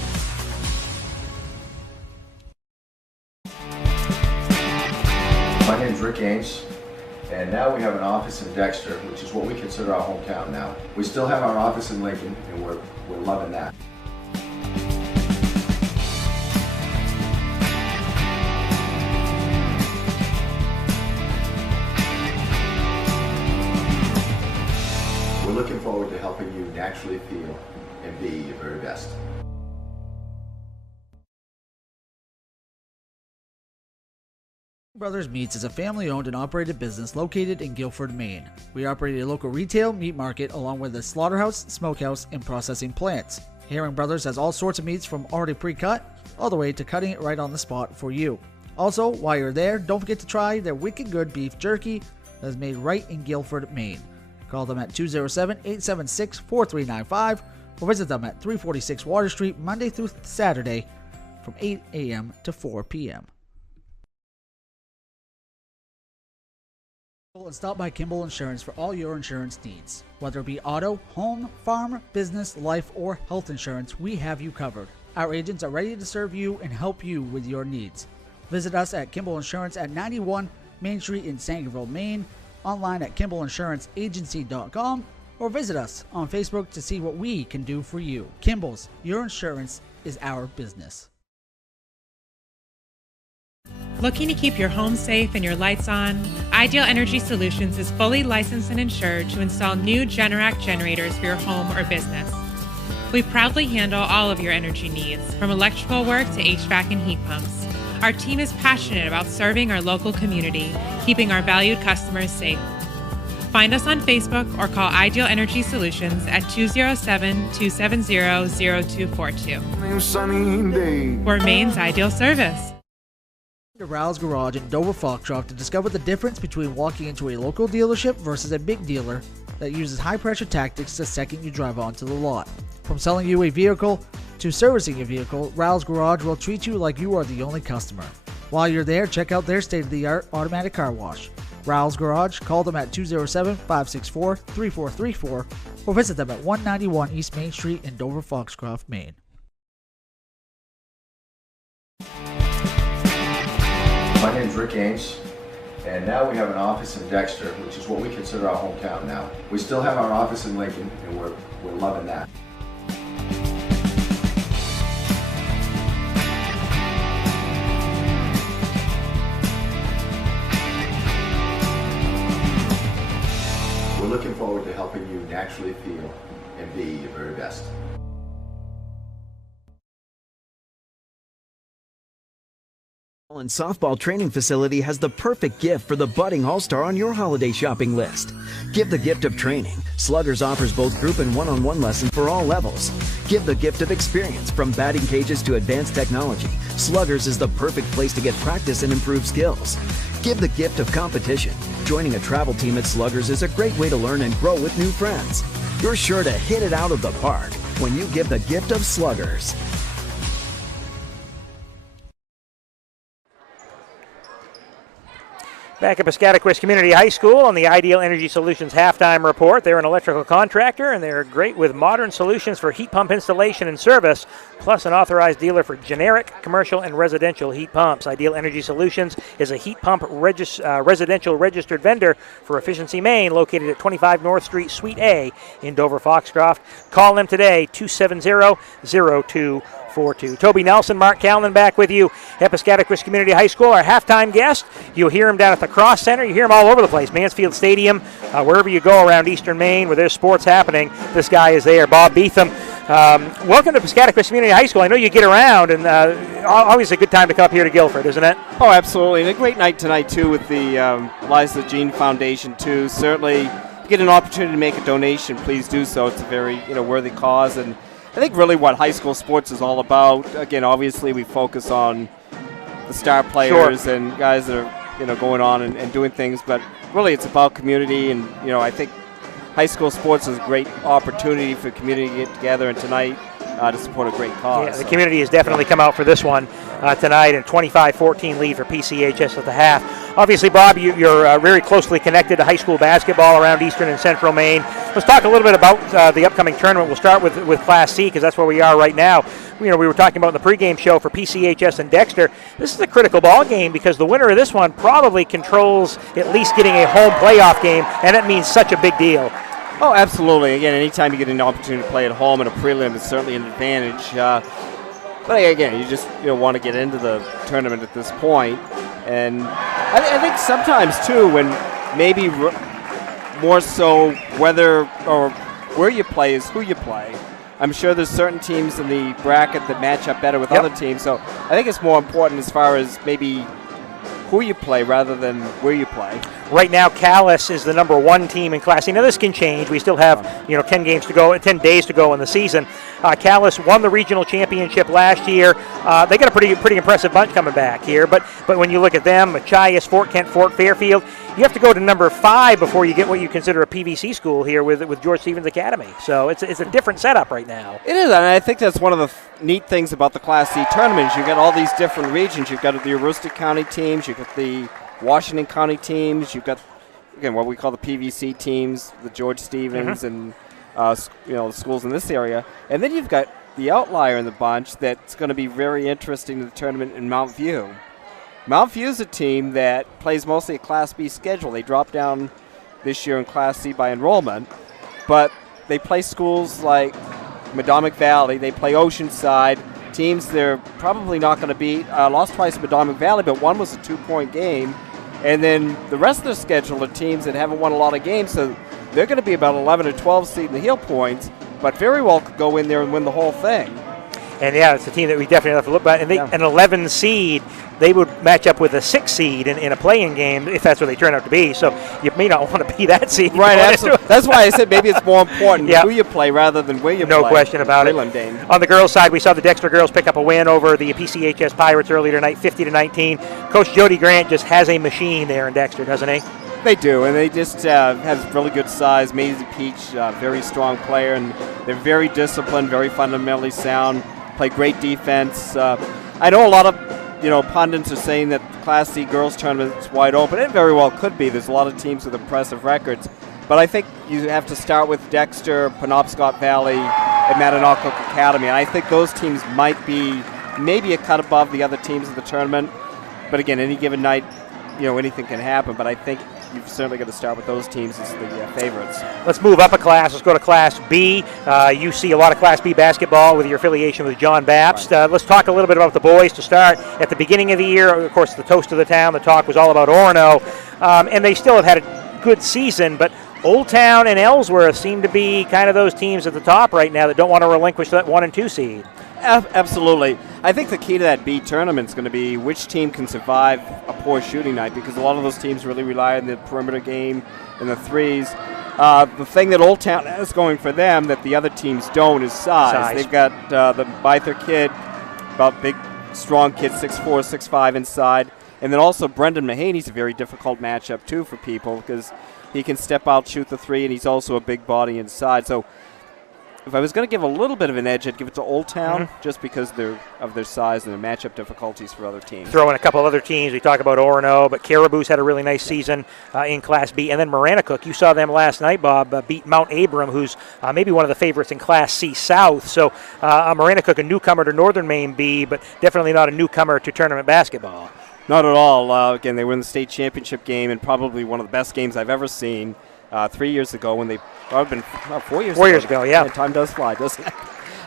My name's Rick Ames, and now we have an office in Dexter, which is what we consider our hometown now. We still have our office in Lincoln, and we're loving that. We're looking forward to helping you naturally feel and be your very best. Brothers Meats is a family-owned and operated business located in Guilford, Maine. We operate a local retail meat market along with a slaughterhouse, smokehouse, and processing plants. Herring Brothers has all sorts of meats from already pre-cut all the way to cutting it right on the spot for you. Also, while you're there, don't forget to try their wicked good beef jerky that is made right in Guilford, Maine. Call them at 207-876-4395 or visit them at 346 Water Street Monday through Saturday from 8 a.m. to 4 p.m. And stop by Kimball Insurance for all your insurance needs. Whether it be auto, home, farm, business, life, or health insurance, we have you covered. Our agents are ready to serve you and help you with your needs. Visit us at Kimball Insurance at 91 Main Street in Sangerville, Maine, online at KimballInsuranceAgency.com, or visit us on Facebook to see what we can do for you. Kimball's, your insurance is our business. Looking to keep your home safe and your lights on? Ideal Energy Solutions is fully licensed and insured to install new Generac generators for your home or business. We proudly handle all of your energy needs, from electrical work to HVAC and heat pumps. Our team is passionate about serving our local community, keeping our valued customers safe. Find us on Facebook or call Ideal Energy Solutions at 207-270-0242. We're Maine's ideal service. To Rouse Garage in Dover Foxcroft to discover the difference between walking into a local dealership versus a big dealer that uses high-pressure tactics the second you drive onto the lot. From selling you a vehicle to servicing your vehicle, Rouse Garage will treat you like you are the only customer. While you're there, check out their state-of-the-art automatic car wash. Rouse Garage, call them at 207-564-3434 or visit them at 191 East Main Street in Dover Foxcroft, Maine. My name's Rick Ames, and now we have an office in Dexter, which is what we consider our hometown now. We still have our office in Lincoln, and we're loving that. We're looking forward to helping you naturally feel and be your very best. And softball training facility has the perfect gift for the budding all-star on your holiday shopping list. Give the gift of training. Sluggers offers both group and one-on-one lessons for all levels. Give the gift of experience. From batting cages to advanced technology, Sluggers is the perfect place to get practice and improve skills. Give the gift of competition. Joining a travel team at Sluggers is a great way to learn and grow with new friends. You're sure to hit it out of the park when you give the gift of Sluggers. Back at Piscataquis Community High School on the Ideal Energy Solutions halftime report. They're an electrical contractor, and they're great with modern solutions for heat pump installation and service, plus an authorized dealer for generic, commercial, and residential heat pumps. Ideal Energy Solutions is a heat pump residential registered vendor for Efficiency, Maine, located at 25 North Street, Suite A in Dover Foxcroft. Call them today, 270-0242. Toby Nelson, Mark Callan back with you at Piscataquis Community High School. Our halftime guest, you'll hear him down at the Cross Center. You hear him all over the place, Mansfield Stadium, wherever you go around Eastern Maine where there's sports happening, this guy is there. Bob Beetham, welcome to Piscataquis Community High School. I know you get around, and always a good time to come up here to Guilford, isn't it? Oh, absolutely, and a great night tonight, too, with the Liza Jean Foundation, too. Certainly, if you get an opportunity to make a donation, please do so. It's a very worthy cause, and I think really what high school sports is all about. Again, obviously we focus on the star players and guys that are going on and doing things, but really it's about community. And I think high school sports is a great opportunity for community to get together, and tonight to support a great cause. Yeah, the community has definitely come out for this one tonight, and 25-14 lead for PCHS at the half. Obviously, Bob, you're very closely connected to high school basketball around Eastern and Central Maine. Let's talk a little bit about the upcoming tournament. We'll start with Class C because that's where we are right now. We were talking about in the pregame show for PCHS and Dexter. This is a critical ball game because the winner of this one probably controls at least getting a home playoff game, and that means such a big deal. Oh, absolutely. Again, anytime you get an opportunity to play at home in a prelim, it's certainly an advantage. But again, you just want to get into the tournament at this point. And I think sometimes, too, when maybe more so whether or where you play is who you play. I'm sure there's certain teams in the bracket that match up better with other teams. So I think it's more important as far as maybe who you play rather than where you play. Right now, Calais is the number 1 team in Class C. Now, this can change. We still have 10 days to go in the season. Calais won the regional championship last year. They got a pretty impressive bunch coming back here. But when you look at them, Machias, Fort Kent, Fort Fairfield, you have to go to number 5 before you get what you consider a PVC school here with George Stevens Academy. So it's a different setup right now. It is, and I think that's one of the neat things about the Class C tournaments. You've got all these different regions. You've got the Aroostook County teams. You've got the Washington County teams. You've got, again, what we call the PVC teams, the George Stevens and the schools in this area. And then you've got the outlier in the bunch that's going to be very interesting to the tournament in Mount View. Mount View is a team that plays mostly a Class B schedule. They dropped down this year in Class C by enrollment, but they play schools like Madomic Valley. They play Oceanside, teams they're probably not going to beat. Lost twice to Madomic Valley, but one was a 2-point game. And then the rest of their schedule are teams that haven't won a lot of games, so they're going to be about 11 or 12 seed in the heel points, but very well could go in there and win the whole thing. And it's a team that we definitely have to look at. And an 11 seed, they would match up with a 6 seed in a play-in game if that's what they turn out to be. So you may not want to be that seed. Right, absolutely. That's why I said maybe it's more important who you play rather than where you play. No question about it. Game. On the girls' side, we saw the Dexter girls pick up a win over the PCHS Pirates earlier tonight, 50-19. Coach Jody Grant just has a machine there in Dexter, doesn't he? They do, and they just have really good size. Maisie Peach, very strong player, and they're very disciplined, very fundamentally sound, play great defense. I know a lot of pundits are saying that the Class C girls tournament is wide open. It very well could be. There's a lot of teams with impressive records. But I think you have to start with Dexter, Penobscot Valley, and Mattanock Academy. And I think those teams might be maybe a cut above the other teams in the tournament. But again, any given night, anything can happen. But I think you've certainly got to start with those teams as the favorites. Let's move up a class. Let's go to Class B. You see a lot of Class B basketball with your affiliation with John Bapst. Right. Let's talk a little bit about the boys to start. At the beginning of the year, of course, the toast of the town, the talk was all about Orono. And they still have had a good season, but Old Town and Ellsworth seem to be kind of those teams at the top right now that don't want to relinquish that 1 and 2 seed. Absolutely. I think the key to that B tournament is going to be which team can survive a poor shooting night, because a lot of those teams really rely on the perimeter game and the threes. The thing that Old Town has going for them that the other teams don't is size. They've got the Byther kid, about big, strong kid, 6'4", 6'5" inside. And then also Brendan Mahaney's a very difficult matchup, too, for people, because he can step out, shoot the three, and he's also a big body inside. So if I was going to give a little bit of an edge, I'd give it to Old Town just because of their size and their matchup difficulties for other teams. Throw in a couple other teams. We talk about Orono, but Caribou's had a really nice season in Class B. And then Maranacook, you saw them last night, Bob, beat Mount Abram, who's maybe one of the favorites in Class C South. So Maranacook, a newcomer to Northern Maine B, but definitely not a newcomer to tournament basketball. Not at all. Again, they were in the state championship game, and probably one of the best games I've ever seen 3 years ago when they – 4 years ago. 4 years ago, yeah. Time does fly, doesn't it?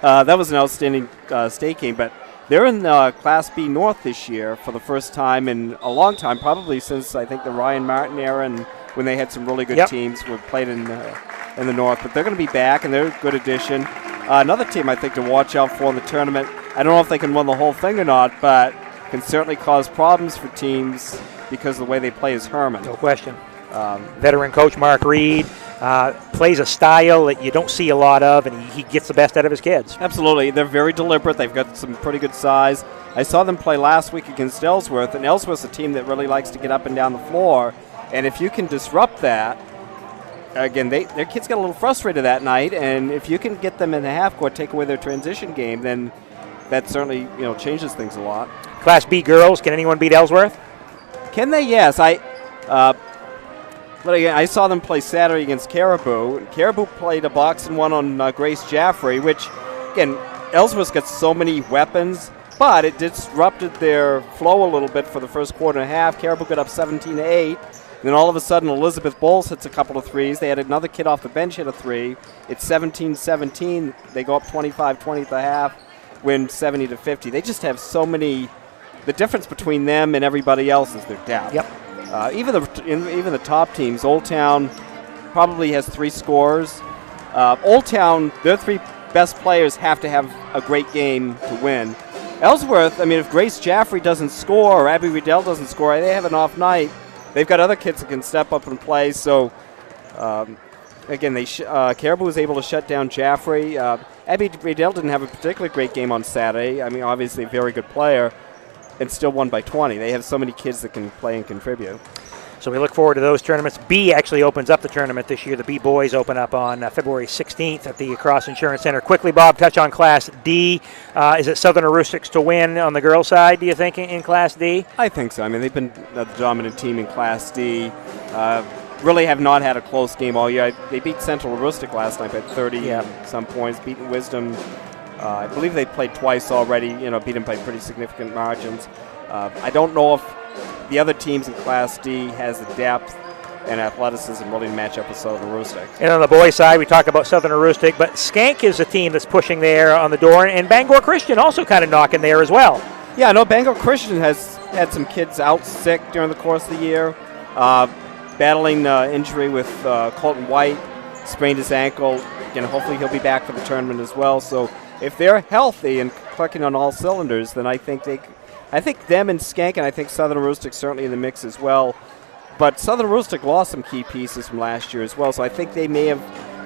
That was an outstanding state game. But they're in Class B North this year for the first time in a long time, probably since, I think, the Ryan Martin era, and when they had some really good teams who played in the North. But they're going to be back, and they're a good addition. Another team I think to watch out for in the tournament, I don't know if they can win the whole thing or not, but can certainly cause problems for teams because of the way they play is Herman. No question. Veteran coach Mark Reed, plays a style that you don't see a lot of, and he gets the best out of his kids. Absolutely. They're very deliberate. They've got some pretty good size. I saw them play last week against Ellsworth, and Ellsworth's a team that really likes to get up and down the floor. And if you can disrupt that, again, their kids got a little frustrated that night, and if you can get them in the half court, take away their transition game, then that certainly changes things a lot. Class B girls, can anyone beat Ellsworth? Can they? Yes. But again, I saw them play Saturday against Caribou. Caribou played a boxing one on Grace Jaffrey, which, again, Ellsworth's got so many weapons, but it disrupted their flow a little bit for the first quarter and a half. Caribou got up 17-8. Then all of a sudden, Elizabeth Bowles hits a couple of threes. They had another kid off the bench hit a three. It's 17-17. They go up 25-20 at the half, win 70-50. They just have so many. The difference between them and everybody else is their depth. Yep. Even the top teams, Old Town probably has 3 scorers. Old Town, their 3 best players have to have a great game to win. Ellsworth, I mean, if Grace Jaffrey doesn't score or Abby Riedel doesn't score, they have an off night. They've got other kids that can step up and play. So, again, Caribou was able to shut down Jaffrey. Abby Riedel didn't have a particularly great game on Saturday. I mean, obviously a very good player, and still won by 20. They have so many kids that can play and contribute. So we look forward to those tournaments. B actually opens up the tournament this year. The B boys open up on February 16th at the Cross Insurance Center. Quickly, Bob, touch on Class D. Is it Southern Arustics to win on the girls' side, do you think, in Class D? I think so. I mean, they've been the dominant team in Class D. Really have not had a close game all year. They beat Central Aroostook last night by 30 some points, beaten Wisdom. I believe they played twice already, beat them by pretty significant margins. I don't know if the other teams in Class D has the depth and athleticism really to match up with Southern Aroostook. And on the boys' side, we talk about Southern Aroostook, but Skank is a team that's pushing there on the door, and Bangor Christian also kind of knocking there as well. Yeah, I know Bangor Christian has had some kids out sick during the course of the year, battling injury with Colton White, sprained his ankle. Again, hopefully he'll be back for the tournament as well. So if they're healthy and clicking on all cylinders, then I think them and Skank, and I think Southern Aroostook certainly in the mix as well. But Southern Aroostook lost some key pieces from last year as well, so I think they may have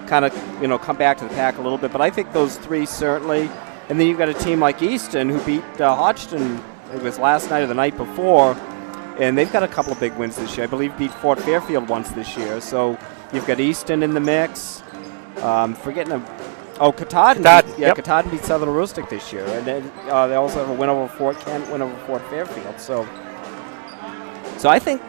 kind of come back to the pack a little bit. But I think those 3 certainly. And then you've got a team like Easton who beat Hodgson. It was last night or the night before, and they've got a couple of big wins this year. I believe beat Fort Fairfield once this year. So you've got Easton in the mix. Katahdin. Katahdin beat Southern Aroostook this year, and then they also have a win over Fort Kent, win over Fort Fairfield. So I think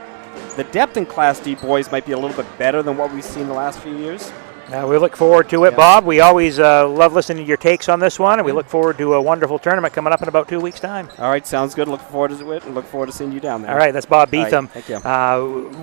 the depth in Class D boys might be a little bit better than what we've seen the last few years. We look forward to it, Bob. We always love listening to your takes on this one, and we look forward to a wonderful tournament coming up in about 2 weeks' time. All right, sounds good. Looking forward to it, and look forward to seeing you down there. All right, that's Bob Beetham. Right, thank you.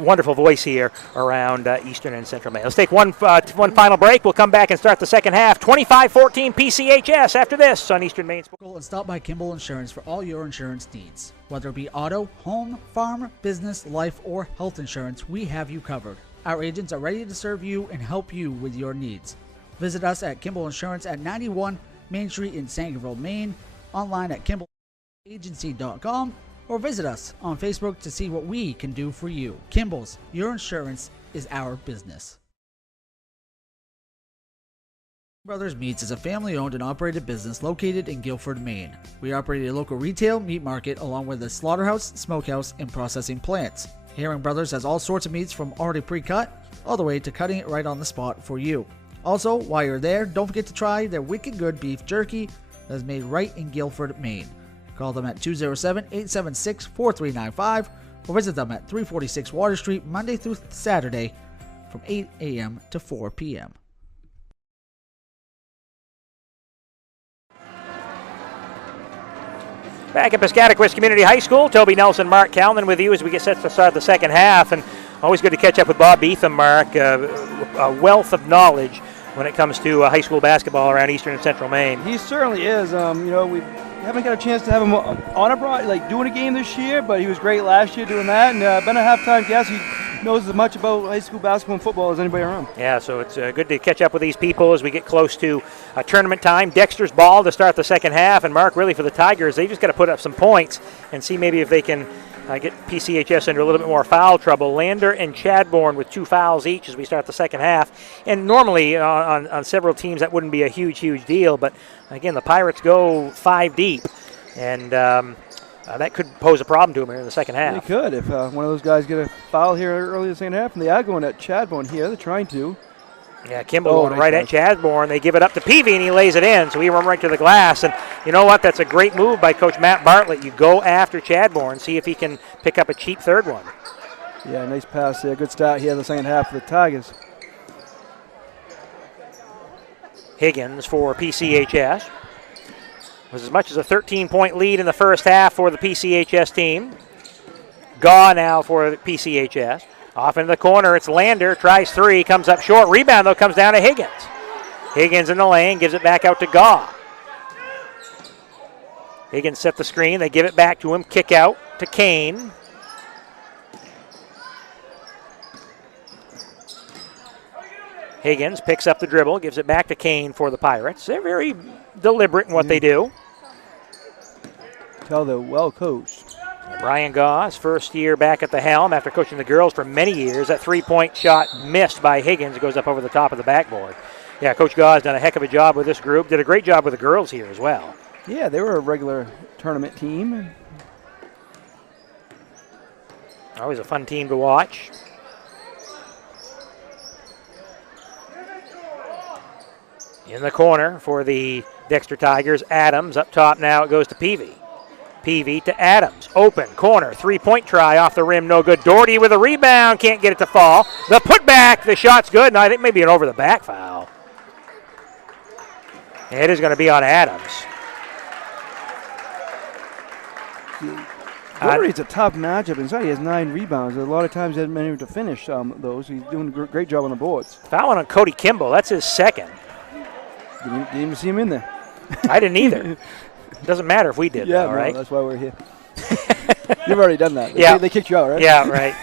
Wonderful voice here around Eastern and Central Maine. Let's take one final break. We'll come back and start the second half. 25-14 PCHS after this on Eastern Maine Sports. And stop by Kimball Insurance for all your insurance needs. Whether it be auto, home, farm, business, life, or health insurance, we have you covered. Our agents are ready to serve you and help you with your needs. Visit us at Kimball Insurance at 91 Main Street in Sangerville, Maine, online at kimballagency.com, or visit us on Facebook to see what we can do for you. Kimball's, your insurance is our business. Brothers Meats is a family-owned and operated business located in Guilford, Maine. We operate a local retail meat market along with a slaughterhouse, smokehouse, and processing plants. Herring Brothers has all sorts of meats from already pre-cut all the way to cutting it right on the spot for you. Also, while you're there, don't forget to try their wicked good beef jerky that is made right in Guilford, Maine. Call them at 207-876-4395 or visit them at 346 Water Street Monday through Saturday from 8 a.m. to 4 p.m. Back at Piscataquis Community High School, Toby Nelson, Mark Calnan with you as we get set to start the second half. And always good to catch up with Bob Beetham, Mark. A wealth of knowledge when it comes to high school basketball around Eastern and Central Maine. He certainly is. We haven't got a chance to have him on abroad, doing a game this year, but he was great last year doing that. And been a halftime guest. He knows as much about high school basketball and football as anybody around. Yeah, so it's good to catch up with these people as we get close to tournament time. Dexter's ball to start the second half, and Mark, really for the Tigers, they just got to put up some points and see maybe if they can get PCHS into a little bit more foul trouble. Lander and Chadbourne with 2 fouls each as we start the second half. And normally on several teams that wouldn't be a huge deal. But, again, the Pirates go 5 deep. And that could pose a problem to them here in the second half. They could if one of those guys get a foul here early in the second half. And they are going at Chadbourne here. They're trying to. Yeah, Kimball going right at Chadbourne. They give it up to Peavy, and he lays it in. So he run right to the glass. And you know what? That's a great move by Coach Matt Bartlett. You go after Chadbourne, see if he can pick up a cheap third one. Yeah, nice pass there. Good start here in the second half for the Tigers. Higgins for PCHS. It was as much as a 13-point lead in the first half for the PCHS team. Gaw now for the PCHS. Off into the corner, it's Lander, tries 3, comes up short. Rebound, though, comes down to Higgins. Higgins in the lane, gives it back out to Gaw. Higgins set the screen, they give it back to him. Kick out to Kane. Higgins picks up the dribble, gives it back to Kane for the Pirates. They're very deliberate in what they do. Tell they're well coached. Brian Gau's first year back at the helm after coaching the girls for many years. That 3-point shot missed by Higgins. It goes up over the top of the backboard. Yeah, Coach Gau's done a heck of a job with this group. Did a great job with the girls here as well. Yeah, they were a regular tournament team. Always a fun team to watch. In the corner for the Dexter Tigers, Adams. Up top now it goes to Peavy. Peavy to Adams. Open, corner, 3-point try off the rim, no good. Doherty with a rebound, can't get it to fall. The putback, the shot's good, and I think maybe an over-the-back foul. It is going to be on Adams. Doherty's a tough matchup inside. He has 9 rebounds. A lot of times he hasn't been able to finish those. He's doing a great job on the boards. Fouling on Cody Kimball, that's his second. Didn't even see him in there. I didn't either. Doesn't matter if we did, yeah, though, no, right? That's why we're here. You've already done that. Yeah. They kicked you out, right? Yeah, right.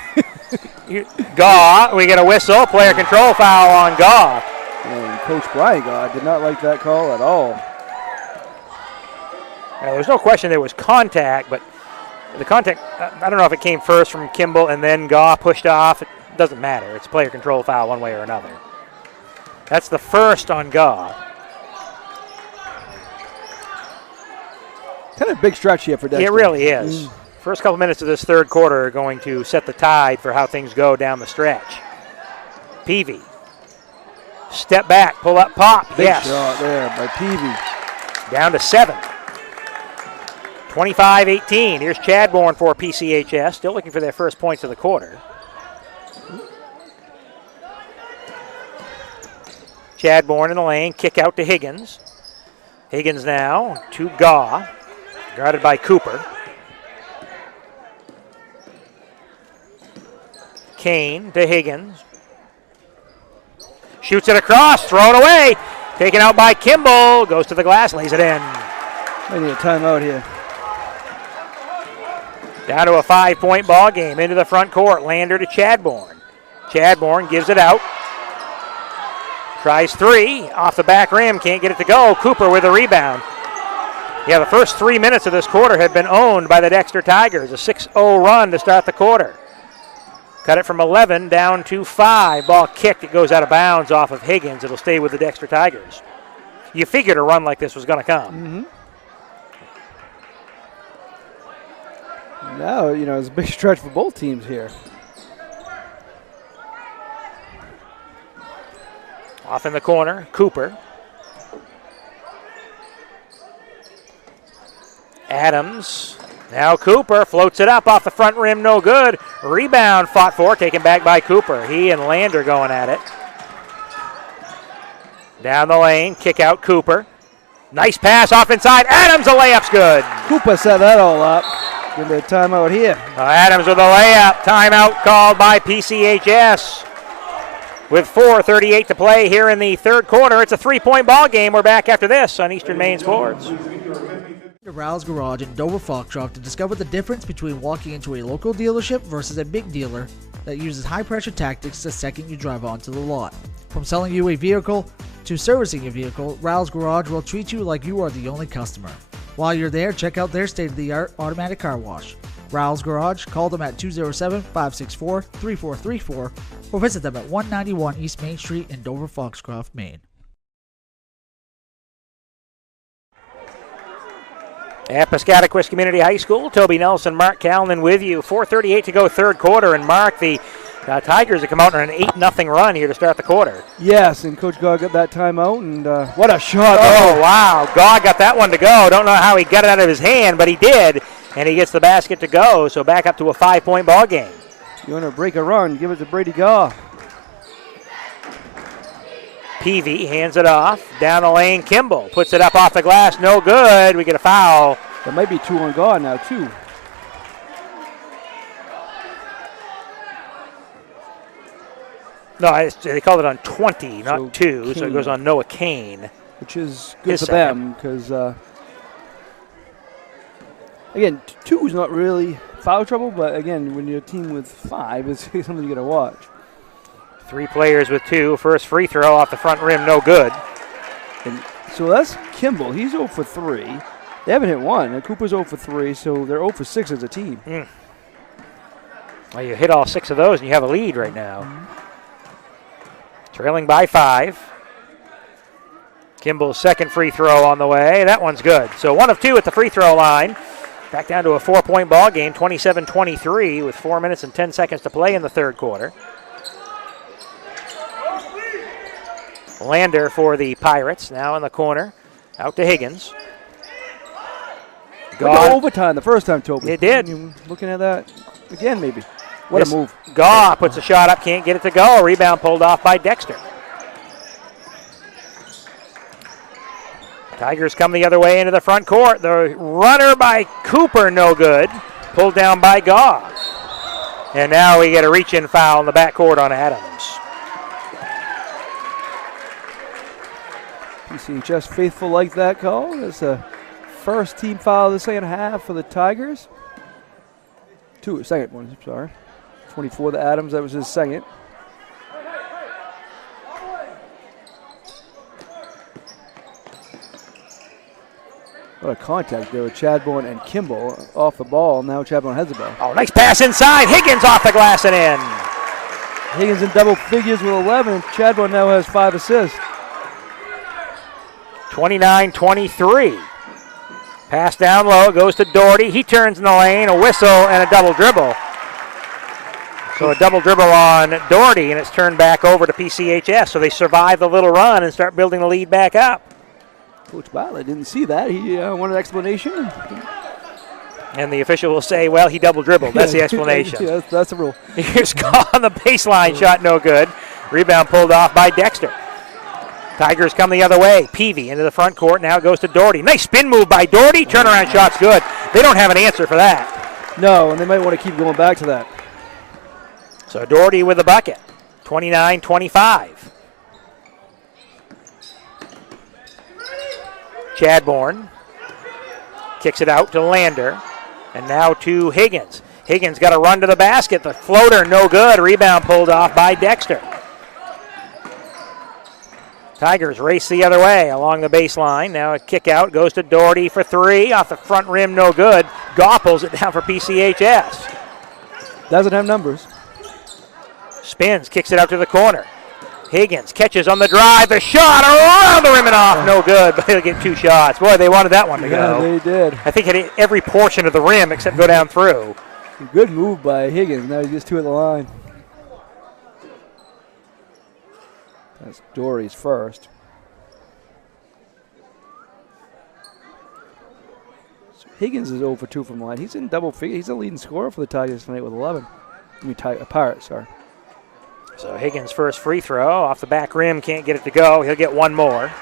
Gaw, we get a whistle. Player control foul on Gaw. And Coach Brian Gaw did not like that call at all. There's no question there was contact, but the contact, I don't know if it came first from Kimball and then Gaw pushed off. It doesn't matter. It's player control foul one way or another. That's the first on Gaw. Kind of a big stretch here for Dexter. It really is. First couple minutes of this third quarter are going to set the tide for how things go down the stretch. Peavy. Step back, pull up, pop. Big yes. shot there by Peavy. Down to 7. 25-18. Here's Chadbourne for PCHS. Still looking for their first points of the quarter. Chadbourne in the lane. Kick out to Higgins. Higgins now to Gaw. Guarded by Cooper. Kane to Higgins. Shoots it across, thrown away. Taken out by Kimball. Goes to the glass, lays it in. They need a timeout here. Down to a 5-point ball game. Into the front court. Lander to Chadbourne. Chadbourne gives it out. Tries 3. Off the back rim. Can't get it to go. Cooper with a rebound. Yeah, the first 3 minutes of this quarter have been owned by the Dexter Tigers. A 6-0 run to start the quarter. Cut it from 11 down to 5. Ball kicked. It goes out of bounds off of Higgins. It'll stay with the Dexter Tigers. You figured a run like this was going to come. Now, it's a big stretch for both teams here. Off in the corner, Cooper. Adams. Now Cooper floats it up off the front rim, no good. Rebound fought for, taken back by Cooper. He and Lander going at it. Down the lane, kick out Cooper. Nice pass off inside. Adams, the layup's good. Cooper set that all up. Give it a timeout here. Adams with a layup. Timeout called by PCHS. With 4:38 to play here in the third quarter. It's a 3-point ball game. We're back after this on Eastern Maine Sports. To Rouse Garage in Dover Foxtrot to discover the difference between walking into a local dealership versus a big dealer that uses high-pressure tactics the second you drive onto the lot. From selling you a vehicle to servicing your vehicle, Rouse Garage will treat you like you are the only customer. While you're there, check out their state-of-the-art automatic car wash. Riles Garage, call them at 207-564-3434 or visit them at 191 East Main Street in Dover, Foxcroft, Maine. At Piscataquis Community High School, Toby Nelson, Mark Callan with you. 4:38 to go, third quarter, and Mark, the Tigers have come out on an 8-0 run here to start the quarter. Yes, and Coach Gog got that timeout, and what a shot. Oh, wow. Gog got that one to go. Don't know how he got it out of his hand, but he did, and he gets the basket to go, so back up to a 5-point ball game. You want to break a run, give it to Brady Gaw. Peavy hands it off. Down the lane, Kimball puts it up off the glass. No good. We get a foul. There might be 2 on Gaw now, too. No, they called it on 20, not So 2, so it goes on Noah Kane. Which is good His for second. them, because, again, 2 is not really foul trouble, but, again, when you're a team with 5, it's something you got to watch. 3 players with 2. First free throw off the front rim, no good. And so that's Kimball. He's 0 for 3. They haven't hit 1. And Cooper's 0 for 3, so they're 0 for 6 as a team. Well, you hit all 6 of those, and you have a lead right now. Trailing by 5. Kimball's second free throw on the way. That one's good. So 1 of 2 at the free throw line. Back down to a 4-point ball game, 27-23, with 4 minutes and 10 seconds to play in the third quarter. Lander for the Pirates, now in the corner. Out to Higgins. Went to overtime the first time, Toby. It did. You're looking at that again, maybe. What a move. Gaw puts a shot up, can't get it to go. Rebound pulled off by Dexter. Tigers come the other way into the front court. The runner by Cooper, no good. Pulled down by Gaw. And now we get a reach-in foul in the backcourt on Adams. PCHS faithful like that call. That's a first team foul of the second half for the Tigers. Second one, sorry. 24 to Adams, that was his second. What a contact there with Chadbourne and Kimball off the ball. Now Chadbourne has the ball. Oh, nice pass inside. Higgins off the glass and in. Higgins in double figures with 11. Chadbourne now has 5 assists. 29-23. Pass down low, goes to Doherty. He turns in the lane, a whistle, and a double dribble. So a double dribble on Doherty, and it's turned back over to PCHS. So they survive the little run and start building the lead back up. Coach Bartlett didn't see that. He wanted an explanation. And the official will say, well, he double dribbled. That's the explanation. Yeah, that's the rule. Here's Gaw on the baseline, shot no good. Rebound pulled off by Dexter. Tigers come the other way. Peavy into the front court. Now it goes to Doherty. Nice spin move by Doherty. Turnaround shot's good. They don't have an answer for that. No, and they might want to keep going back to that. So Doherty with the bucket. 29-25. Chadbourne kicks it out to Lander. And now to Higgins. Higgins got a run to the basket. The floater, no good. Rebound pulled off by Dexter. Tigers race the other way along the baseline. Now a kick out goes to Doherty for 3. Off the front rim, no good. Gaw pulls it down for PCHS. Doesn't have numbers. Spins, kicks it out to the corner. Higgins catches on the drive. The shot around the rim and off. No good, but he'll get 2 shots. Boy, they wanted that one to go. Yeah, they did. I think it hit every portion of the rim except go down through. Good move by Higgins. Now he gets 2 at the line. That's Dory's first. So Higgins is 0 for 2 from the line. He's in double figure. He's a leading scorer for the Tigers tonight with 11. Pirates, sorry. So Higgins' first free throw off the back rim, can't get it to go. He'll get 1 more.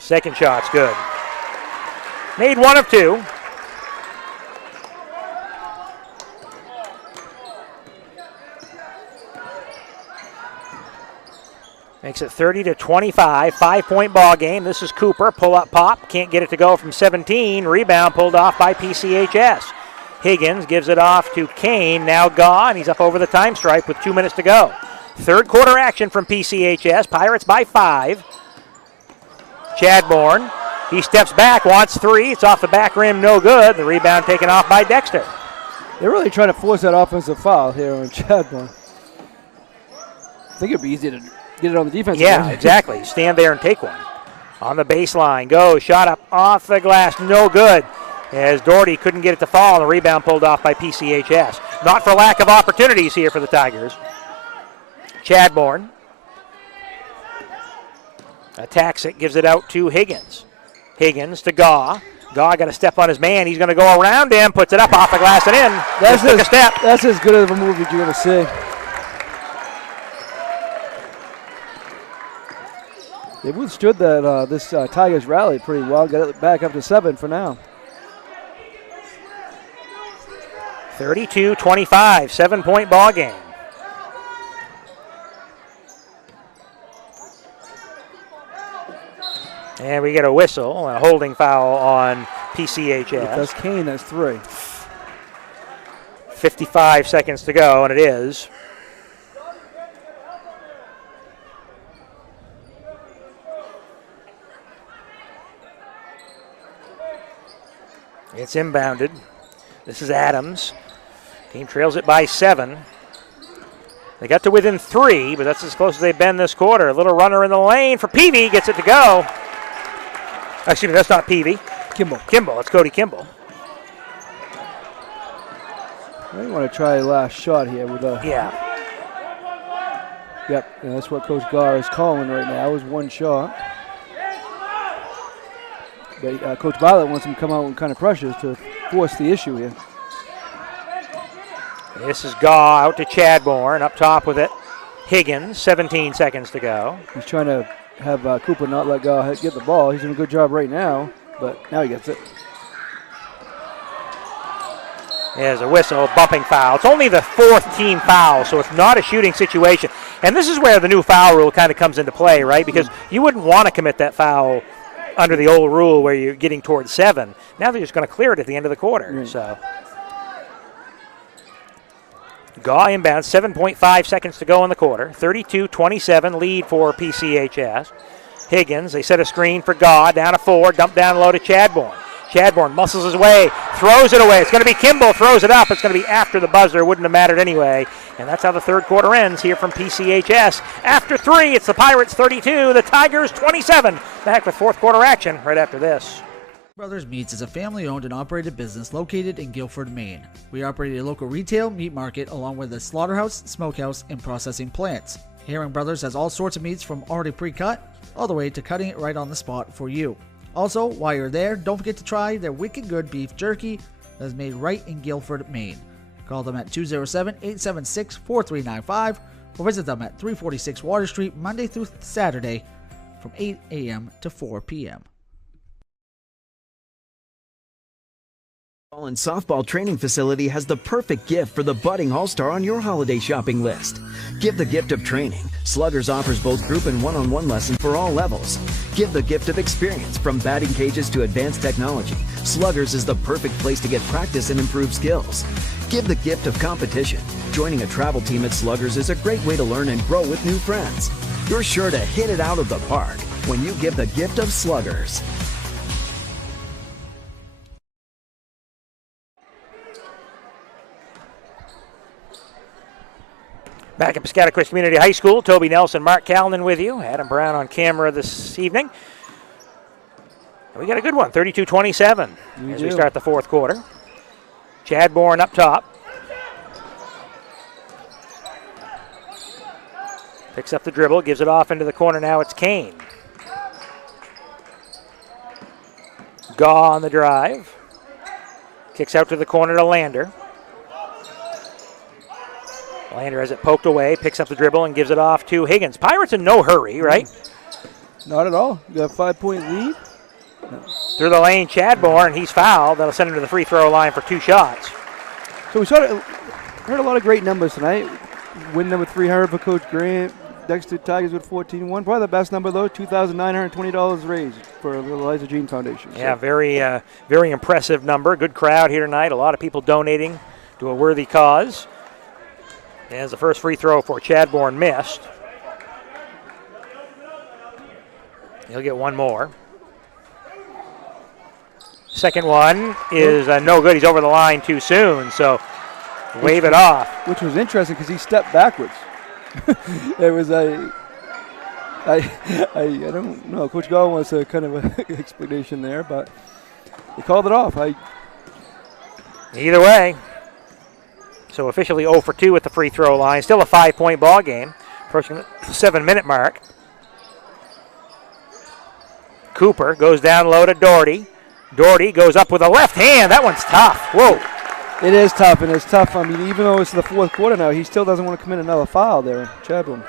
Second shot's good. Made 1 of 2. Makes it 30-25, 5-point ball game. This is Cooper, pull up pop, can't get it to go from 17. Rebound pulled off by PCHS. Higgins gives it off to Kane. Now gone. He's up over the time stripe with 2 minutes to go. Third quarter action from PCHS. Pirates by 5. Chadbourne. He steps back, wants 3. It's off the back rim, no good. The rebound taken off by Dexter. They're really trying to force that offensive foul here on Chadbourne. I think it'd be easy to get it on the defensive Yeah, end. exactly. Stand there and take one. On the baseline, goes, shot up off the glass, no good. As Doherty couldn't get it to fall, and the rebound pulled off by PCHS. Not for lack of opportunities here for the Tigers. Chadbourne attacks it, gives it out to Higgins. Higgins to Gaw. Gaw got to step on his man. He's going to go around him, puts it up off the glass and in. Just took a step. That's as good of a move as you're going to see. They withstood that this Tigers rally pretty well. Got it back up to 7 for now. 32-25, 7-point ball game. And we get a whistle and a holding foul on PCHS. That's Kane, that's 3. 55 seconds to go, and it is. It's inbounded. This is Adams. Team trails it by 7. They got to within 3, but that's as close as they've been this quarter. A little runner in the lane for Peavy. Gets it to go. Excuse me, that's not Peavy. Kimball. It's Cody Kimball. I want to try a last shot here with a. Yeah. Yep, and that's what Coach Gar is calling right now. It was one shot. But Coach Violet wants him to come out with kind of pressure to force the issue here. This is Gaw out to Chadbourne, up top with it. Higgins, 17 seconds to go. He's trying to have Cooper not let Gaw get the ball. He's doing a good job right now, but now he gets it. There's a whistle, bumping foul. It's only the 4th team foul, so it's not a shooting situation. And this is where the new foul rule kind of comes into play, right? Because you wouldn't want to commit that foul under the old rule where you're getting towards 7. Now they're just going to clear it at the end of the quarter. So Gaw inbounds, 7.5 seconds to go in the quarter. 32-27 lead for PCHS. Higgins, they set a screen for Gaw, down to 4, dump down low to Chadbourne. Chadbourne muscles his way, throws it away. It's going to be Kimball, throws it up. It's going to be after the buzzer. Wouldn't have mattered anyway. And that's how the third quarter ends here from PCHS. After 3, it's the Pirates 32, the Tigers 27. Back with fourth quarter action right after this. Brothers Meats is a family-owned and operated business located in Guilford, Maine. We operate a local retail meat market along with a slaughterhouse, smokehouse, and processing plants. Herring Brothers has all sorts of meats from already pre-cut all the way to cutting it right on the spot for you. Also, while you're there, don't forget to try their wicked good beef jerky that is made right in Guilford, Maine. Call them at 207-876-4395 or visit them at 346 Water Street Monday through Saturday from 8 a.m. to 4 p.m. And softball training facility has the perfect gift for the budding all-star on your holiday shopping list. Give the gift of training. Sluggers offers both group and one-on-one lessons for all levels. Give the gift of experience. From batting cages to advanced technology, Sluggers is the perfect place to get practice and improve skills. Give the gift of competition. Joining a travel team at Sluggers is a great way to learn and grow with new friends. You're sure to hit it out of the park when you give the gift of Sluggers. Back at Piscataquis Community High School, Toby Nelson, Mark Callinan with you. Adam Brown on camera this evening. And we got a good one, 32-27 as we start the fourth quarter. Chadbourne up top. Picks up the dribble, gives it off into the corner. Now it's Kane. Gaw on the drive. Kicks out to the corner to Lander. Lander has it poked away, picks up the dribble, and gives it off to Higgins. Pirates in no hurry, right? Not at all. You got a 5-point lead. Through the lane, Chadbourne, he's fouled. That'll send him to the free throw line for 2 shots. So we heard a lot of great numbers tonight. Win number 300 for Coach Grant. Dexter Tigers with 14-1. Probably the best number, though, $2,920 raised for the Eliza Jean Foundation. Yeah, very impressive number. Good crowd here tonight. A lot of people donating to a worthy cause. As the first free throw for Chadbourne missed. He'll get one more. Second one is no good. He's over the line too soon, so wave it off. Which was interesting because he stepped backwards. There was I don't know. Coach Gall wants a kind of an explanation there, but he called it off. Either way. So officially 0 for 2 at the free throw line. Still a 5-point ball game. Approaching the 7-minute mark. Cooper goes down low to Doherty. Doherty goes up with a left hand. That one's tough. Whoa. It is tough, and it's tough. I mean, even though it's the fourth quarter now, he still doesn't want to commit another foul there, Chadbourne.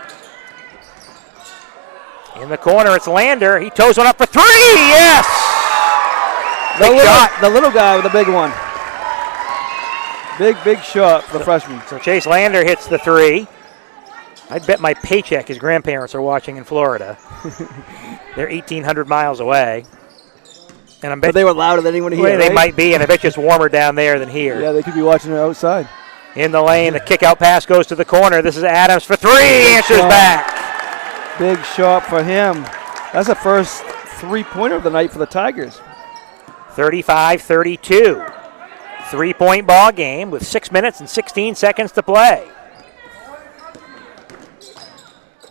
In the corner, it's Lander. He toes one up for three. Yes! The little guy with the big one. Big shot for the freshman. So Chase Lander hits the three. I'd bet my paycheck his grandparents are watching in Florida. They're 1,800 miles away. And but they were louder than anyone here. They right? might be, and I bet you it's warmer down there than here. Yeah, they could be watching it outside. In the lane, the kick-out pass goes to the corner. This is Adams for three. Answers back. Big shot for him. That's the first three-pointer of the night for the Tigers. 35-32. 3-point ball game with 6 minutes and 16 seconds to play.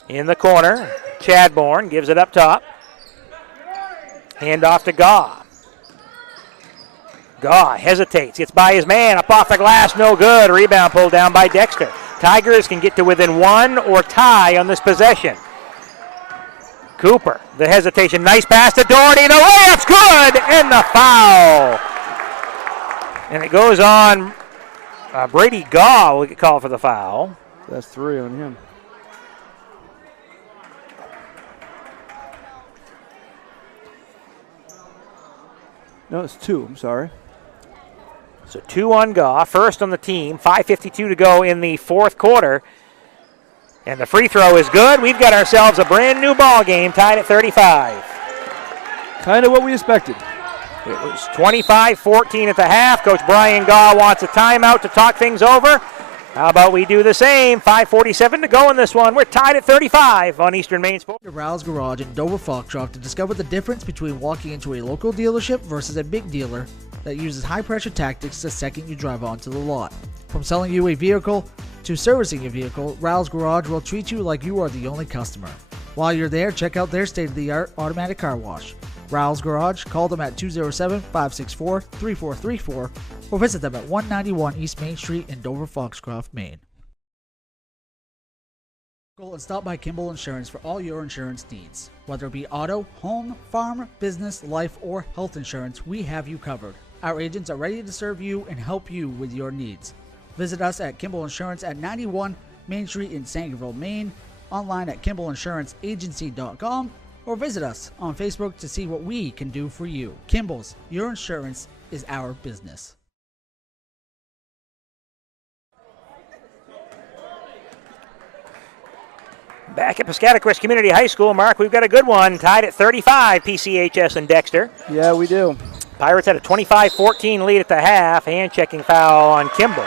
In the corner, Chadbourne gives it up top. Hand off to Gaw. Gaw hesitates, gets by his man, up off the glass, no good. Rebound pulled down by Dexter. Tigers can get to within one or tie on this possession. Cooper, the hesitation, nice pass to Doherty, the layup's good, and the foul. And it goes on, Brady Gaw will get called for the foul. That's 3 on him. No, it's 2, I'm sorry. So 2 on Gaw, first on the team, 5:52 to go in the fourth quarter. And the free throw is good. We've got ourselves a brand new ball game tied at 35. Kind of what we expected. It was 25-14 at the half. Coach Brian Gaw wants a timeout to talk things over. How about we do the same? 5:47 to go in this one. We're tied at 35 on Eastern Main Sports. Rouse Garage in Dover Foxtrot to discover the difference between walking into a local dealership versus a big dealer that uses high-pressure tactics the second you drive onto the lot. From selling you a vehicle to servicing your vehicle, Rouse Garage will treat you like you are the only customer. While you're there, check out their state-of-the-art automatic car wash. Rouse Garage, call them at 207-564-3434 or visit them at 191 East Main Street in Dover Foxcroft, Maine. Go and stop by Kimball Insurance for all your insurance needs. Whether it be auto, home, farm, business, life, or health insurance, we have you covered. Our agents are ready to serve you and help you with your needs. Visit us at Kimball Insurance at 91 Main Street in Sangerville, Maine, online at KimballInsuranceAgency.com, or visit us on Facebook to see what we can do for you. Kimball's, your insurance is our business. Back at Piscataquis Community High School, Mark, we've got a good one, tied at 35, PCHS and Dexter. Yeah, we do. Pirates had a 25-14 lead at the half, hand-checking foul on Kimball.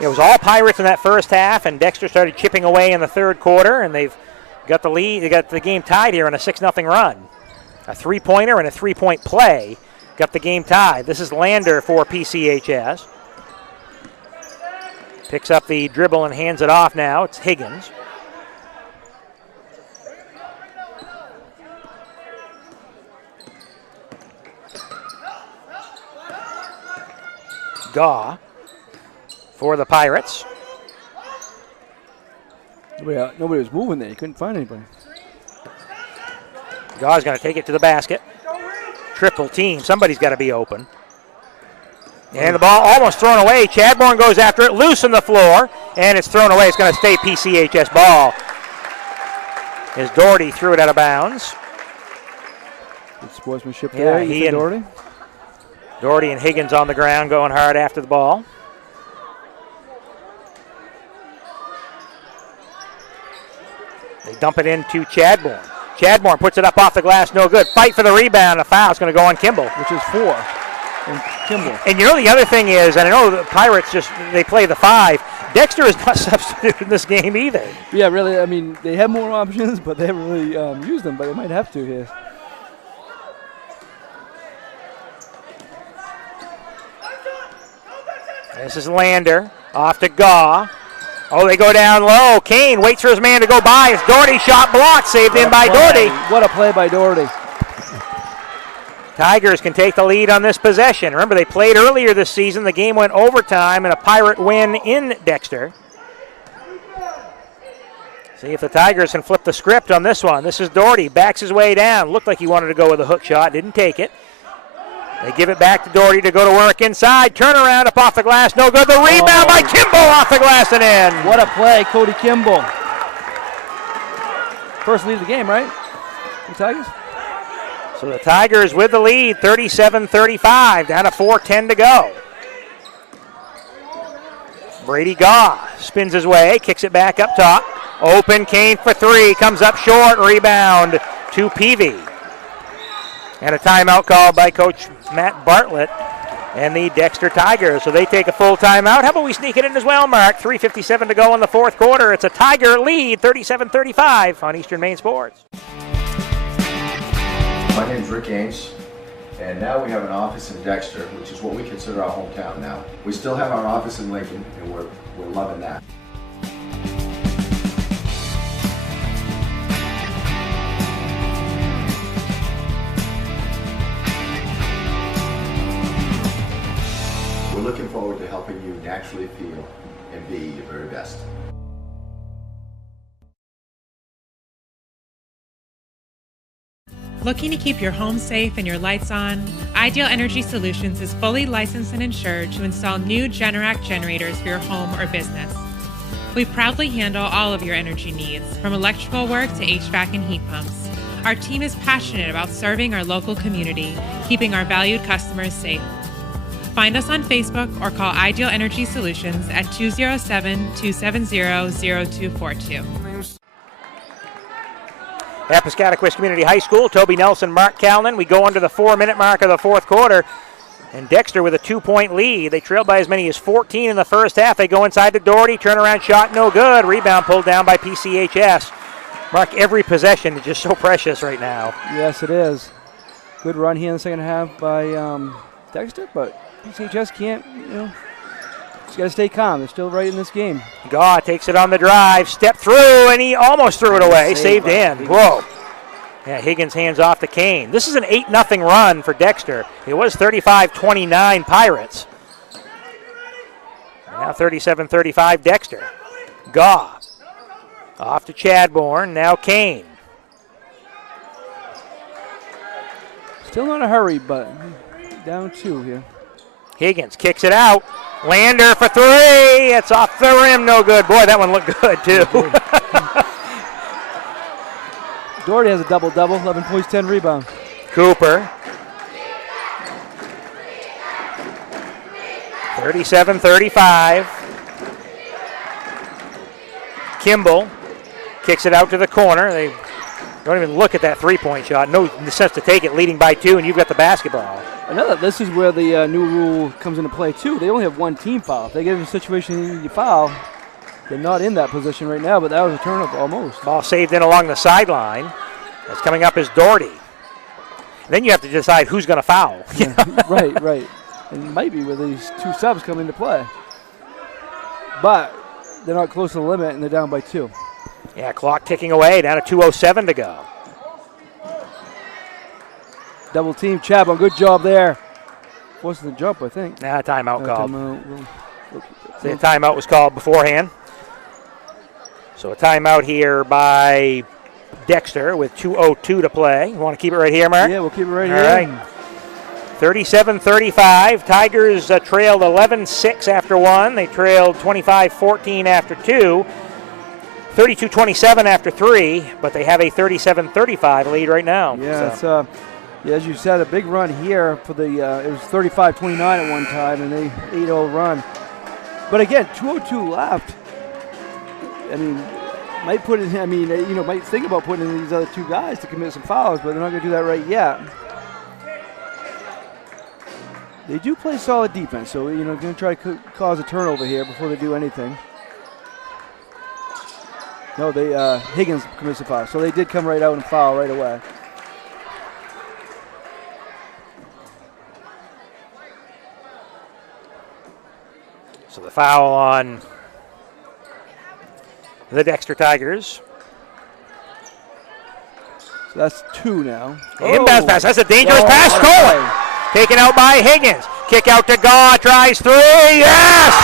It was all Pirates in that first half, and Dexter started chipping away in the third quarter, and they've got the lead. They got the game tied here on a 6-0 run. A three-pointer and a three-point play got the game tied. This is Lander for PCHS. Picks up the dribble and hands it off now. It's Higgins. Gaw for the Pirates. Nobody was moving there. You couldn't find anybody. Gaw's going to take it to the basket. Triple team. Somebody's got to be open. And the ball almost thrown away. Chadbourne goes after it, loose on the floor, and it's thrown away. It's going to stay PCHS ball. As Doherty threw it out of bounds. Good sportsmanship there. Doherty and Higgins on the ground going hard after the ball. They dump it into Chadbourne. Chadbourne puts it up off the glass, no good. Fight for the rebound. A foul is going to go on Kimball. Which is 4. And Kimball. And you know the other thing is, and I know the Pirates they play the 5. Dexter is not substituted in this game either. Yeah, really. I mean, they have more options, but they haven't really used them. But they might have to here. This is Lander off to Gaw. Oh, they go down low. Kane waits for his man to go by. It's Doherty, shot blocked, saved in by Doherty. What a play by Doherty. Tigers can take the lead on this possession. Remember, they played earlier this season. The game went overtime and a Pirate win in Dexter. See if the Tigers can flip the script on this one. This is Doherty, backs his way down. Looked like he wanted to go with a hook shot, didn't take it. They give it back to Doherty to go to work inside. Turnaround up off the glass, no good. The rebound by Kimball off the glass and in. What a play, Cody Kimball. First lead of the game, right? The Tigers? So the Tigers with the lead, 37-35, down to 4:10 to go. Brady Gaw spins his way, kicks it back up top. Open, Kane for 3, comes up short, rebound to Peavy. And a timeout called by Coach Matt Bartlett and the Dexter Tigers. So they take a full timeout. How about we sneak it in as well, Mark? 3:57 to go in the fourth quarter. It's a Tiger lead, 37-35 on Eastern Maine Sports. My name's Rick Ames, and now we have an office in Dexter, which is what we consider our hometown now. We still have our office in Lincoln, and we're loving that. We're looking forward to helping you naturally feel and be your very best. Looking to keep your home safe and your lights on? Ideal Energy Solutions is fully licensed and insured to install new Generac generators for your home or business. We proudly handle all of your energy needs, from electrical work to HVAC and heat pumps. Our team is passionate about serving our local community, keeping our valued customers safe. Find us on Facebook or call Ideal Energy Solutions at 207-270-0242. At Piscataquis Community High School, Toby Nelson, Mark Callan. We go under the 4-minute mark of the fourth quarter. And Dexter with a 2-point lead. They trailed by as many as 14 in the first half. They go inside to Doherty. Turnaround shot, no good. Rebound pulled down by PCHS. Mark, every possession is just so precious right now. Yes, it is. Good run here in the second half by Dexter, but PCHS can't, just got to stay calm. They're still right in this game. Gaw takes it on the drive, step through, and he almost threw it away. Saved in. Whoa. Yeah, Higgins hands off to Kane. This is an 8-0 run for Dexter. It was 35-29 Pirates. Now 37-35 Dexter. Gaw off to Chadbourne. Now Kane. Still not in a hurry, but down 2 here. Higgins kicks it out. Lander for 3. It's off the rim. No good. Boy, that one looked good, too. Doherty has a double-double, 11 points, 10 rebounds. Cooper. 37-35. Kimball kicks it out to the corner. They don't even look at that three-point shot. No sense to take it, leading by 2, and you've got the basketball. I know that this is where the new rule comes into play, too. They only have one team foul. If they get in a situation you foul, they're not in that position right now, but that was a turnover almost. Ball saved in along the sideline. That's coming up is Doherty. And then you have to decide who's going to foul. Yeah, right. And maybe with these 2 subs come into play. But they're not close to the limit, and they're down by 2. Yeah, clock ticking away, down to 2:07 to go. Double team, Chadbourne, good job there. Forcing the jump, I think. Nah, timeout called. The timeout was called beforehand. So a timeout here by Dexter with 2:02 to play. You want to keep it right here, Mark? Yeah, we'll keep it right All here. Right. 37-35. Tigers trailed 11-6 after 1. They trailed 25-14 after 2. 32-27 after 3, but they have a 37-35 lead right now. Yeah, so. It's as you said, a big run here for the. It was 35-29 at one time, and they 8-0 run. But again, 2:02 left. I mean, might put in. I mean, might think about putting in these other two guys to commit some fouls, but they're not going to do that right yet. They do play solid defense, so going to try to cause a turnover here before they do anything. No, Higgins commits a foul, so they did come right out and foul right away. So the foul on the Dexter Tigers. So that's 2 now. Inbound pass. That's a dangerous pass. Stolen. Taken out by Higgins. Kick out to Gaw. Tries 3. Yes!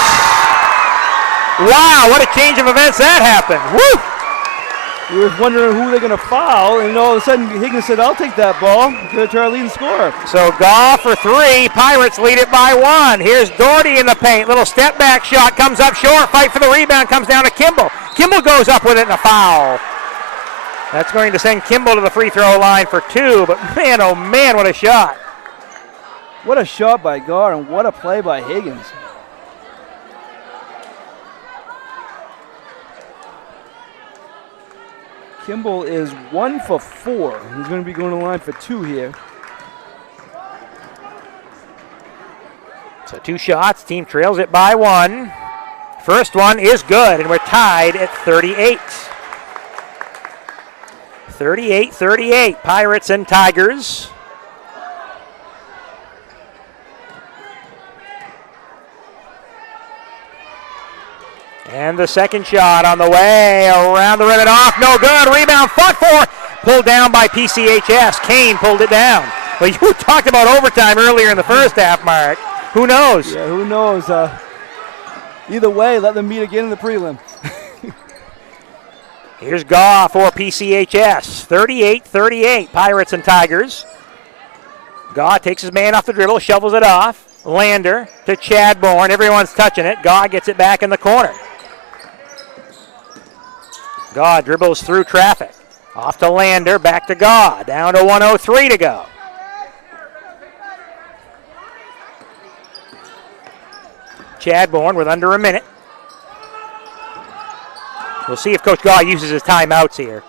Wow, what a change of events that happened. Woo! We were wondering who they're going to foul, and all of a sudden Higgins said, I'll take that ball. Going to try our leading scorer. So Gaw for 3. Pirates lead it by 1. Here's Doherty in the paint. Little step back shot. Comes up short. Fight for the rebound. Comes down to Kimball. Kimball goes up with it and a foul. That's going to send Kimball to the free throw line for 2. But man, oh man, what a shot. What a shot by Gaw, and what a play by Higgins. Kimball is 1 for 4. He's going to be going to the line for 2 here. So 2 shots. Team trails it by 1. First one is good, and we're tied at 38. 38-38, Pirates and Tigers. And the second shot on the way, around the rim and off, no good, rebound fought for, pulled down by PCHS. Kane pulled it down. Well, you talked about overtime earlier in the first half, Mark. Who knows? Yeah, who knows? Either way, let them meet again in the prelim. Here's Gaw for PCHS, 38-38, Pirates and Tigers. Gaw takes his man off the dribble, shovels it off. Lander to Chadbourne, everyone's touching it. Gaw gets it back in the corner. Gaw dribbles through traffic. Off to Lander, back to Gaw. Down to 1:03 to go. Chadbourne with under a minute. We'll see if Coach Gaw uses his timeouts here.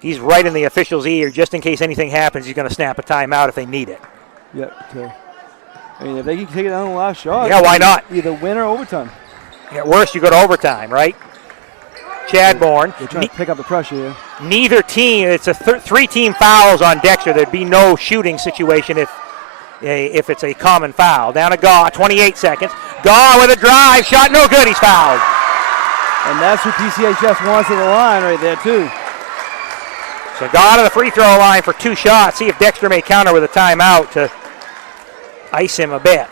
He's right in the official's ear. Just in case anything happens, he's going to snap a timeout if they need it. Yep, okay. I mean, if they can take it down the last shot. Yeah, why not? Either win or overtime. At worst, you go to overtime, right? Chadbourne. They're trying to pick up the pressure here. Neither team, it's a 3-team fouls on Dexter. Thered be no shooting situation if it's a common foul. Down to Gaw, 28 seconds. Gaw with a drive, shot no good, he's fouled. And that's who PCHS wants to the line right there, too. So Gaw to the free throw line for 2 shots. See if Dexter may counter with a timeout to ice him a bit.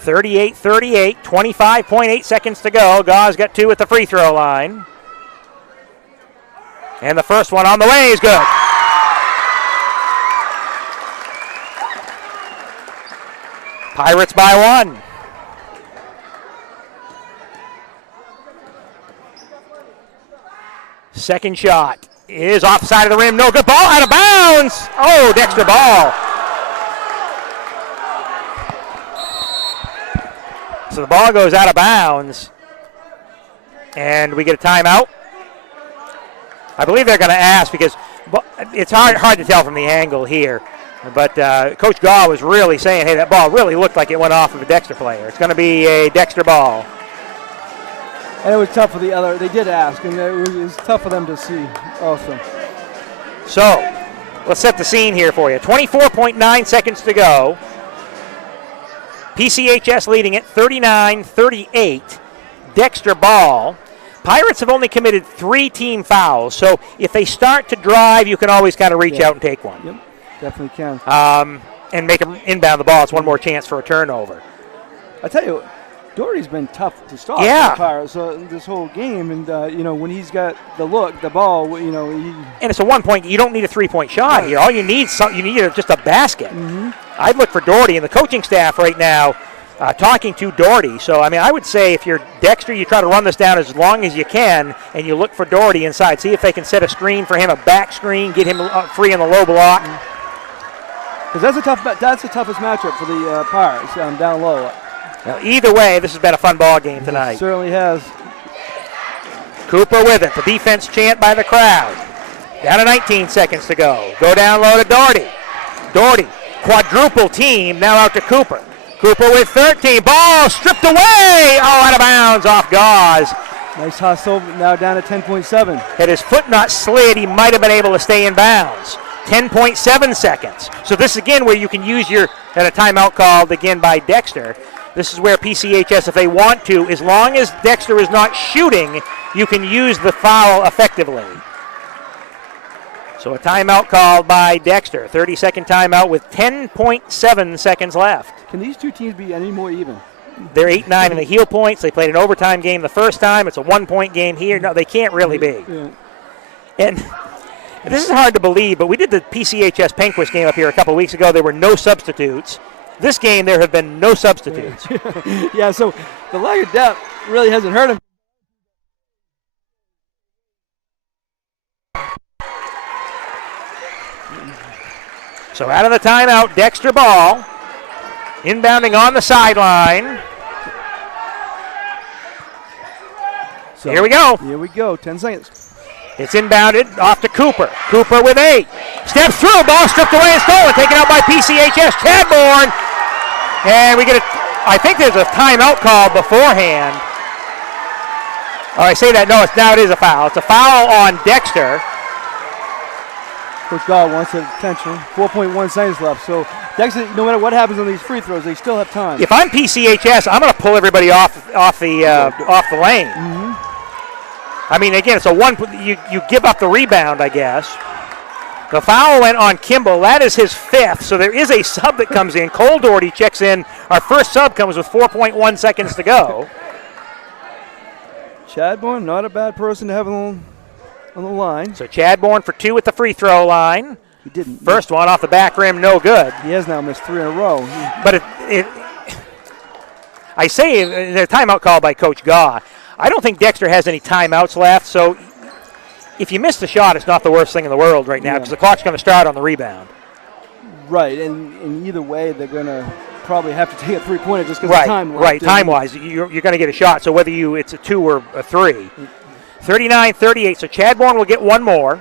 38-38, 25.8 seconds to go. Gaw's got 2 at the free throw line. And the first one on the way is good. Pirates by 1. Second shot is off the side of the rim. No good. Ball out of bounds. Oh, Dexter ball. So the ball goes out of bounds. And we get a timeout. I believe they're going to ask because it's hard to tell from the angle here. But Coach Gaw was really saying, hey, that ball really looked like it went off of a Dexter player. It's going to be a Dexter ball. And it was tough for the other. They did ask, and it was tough for them to see also. So let's set the scene here for you. 24.9 seconds to go. PCHS leading it 39-38. Dexter ball. Pirates have only committed 3 team fouls, so if they start to drive, you can always kind of reach out and take one. Yep, definitely can. And make them inbound the ball. It's one more chance for a turnover. I tell you, Doherty's been tough to stop for the Pirates this whole game, and when he's got the ball, and it's a 1 point. You don't need a 3-point shot here. All you need is just a basket. Mm-hmm. I'd look for Doherty, and the coaching staff right now talking to Doherty. So I would say if you're Dexter, you try to run this down as long as you can, and you look for Doherty inside. See if they can set a screen for him, a back screen, get him free in the low block. Because that's the toughest matchup for the Pirates down low. Now, either way, this has been a fun ball game tonight. It certainly has. Cooper with it. The defense chant by the crowd. Down to 19 seconds to go. Go down low to Doherty. Doherty, quadruple team, now out to Cooper. Cooper with 13. Ball stripped away. Oh, out of bounds off Gauze. Nice hustle, now down to 10.7. Had his foot not slid, he might have been able to stay in bounds. 10.7 seconds. So this is again where you can use a timeout called again by Dexter. This is where PCHS, if they want to, as long as Dexter is not shooting, you can use the foul effectively. So a timeout called by Dexter. 30-second timeout with 10.7 seconds left. Can these two teams be any more even? They're 8-9 in the heel points. They played an overtime game the first time. It's a 1-point game here. No, they can't really be. Yeah. And this is hard to believe, but we did the PCHS Penquist game up here a couple weeks ago. There were no substitutes. This game, there have been no substitutes. Yeah, so the lack of depth really hasn't hurt him. So out of the timeout, Dexter ball. Inbounding on the sideline. So, here we go. Here we go, 10 seconds. It's inbounded off to Cooper. Cooper with 8. Steps through, ball stripped away and stolen. Taken out by PCHS. Chadbourne. And we get I think there's a timeout call beforehand. Oh, I say that. No, now it is a foul. It's a foul on Dexter. Coach Dahl wants attention. 4.1 seconds left. So Dexter, no matter what happens on these free throws, they still have time. If I'm PCHS, I'm going to pull everybody off the lane. Mm-hmm. I mean, again, it's a one. You give up the rebound, I guess. The foul went on Kimball. That is his 5th. So there is a sub that comes in. Cole Doherty checks in. Our first sub comes with 4.1 seconds to go. Chadbourne, not a bad person to have on the line. So Chadbourne for 2 at the free throw line. He didn't. First one off the back rim, no good. He has now missed 3 in a row. But I say the timeout call by Coach Gaw. I don't think Dexter has any timeouts left, so if you miss the shot, it's not the worst thing in the world right now because the clock's going to start on the rebound. Right, and either way, they're going to probably have to take a three-pointer just because of time left. Right, time-wise, you're going to get a shot, so whether it's a 2 or a 3. 39-38, so Chadbourne will get one more.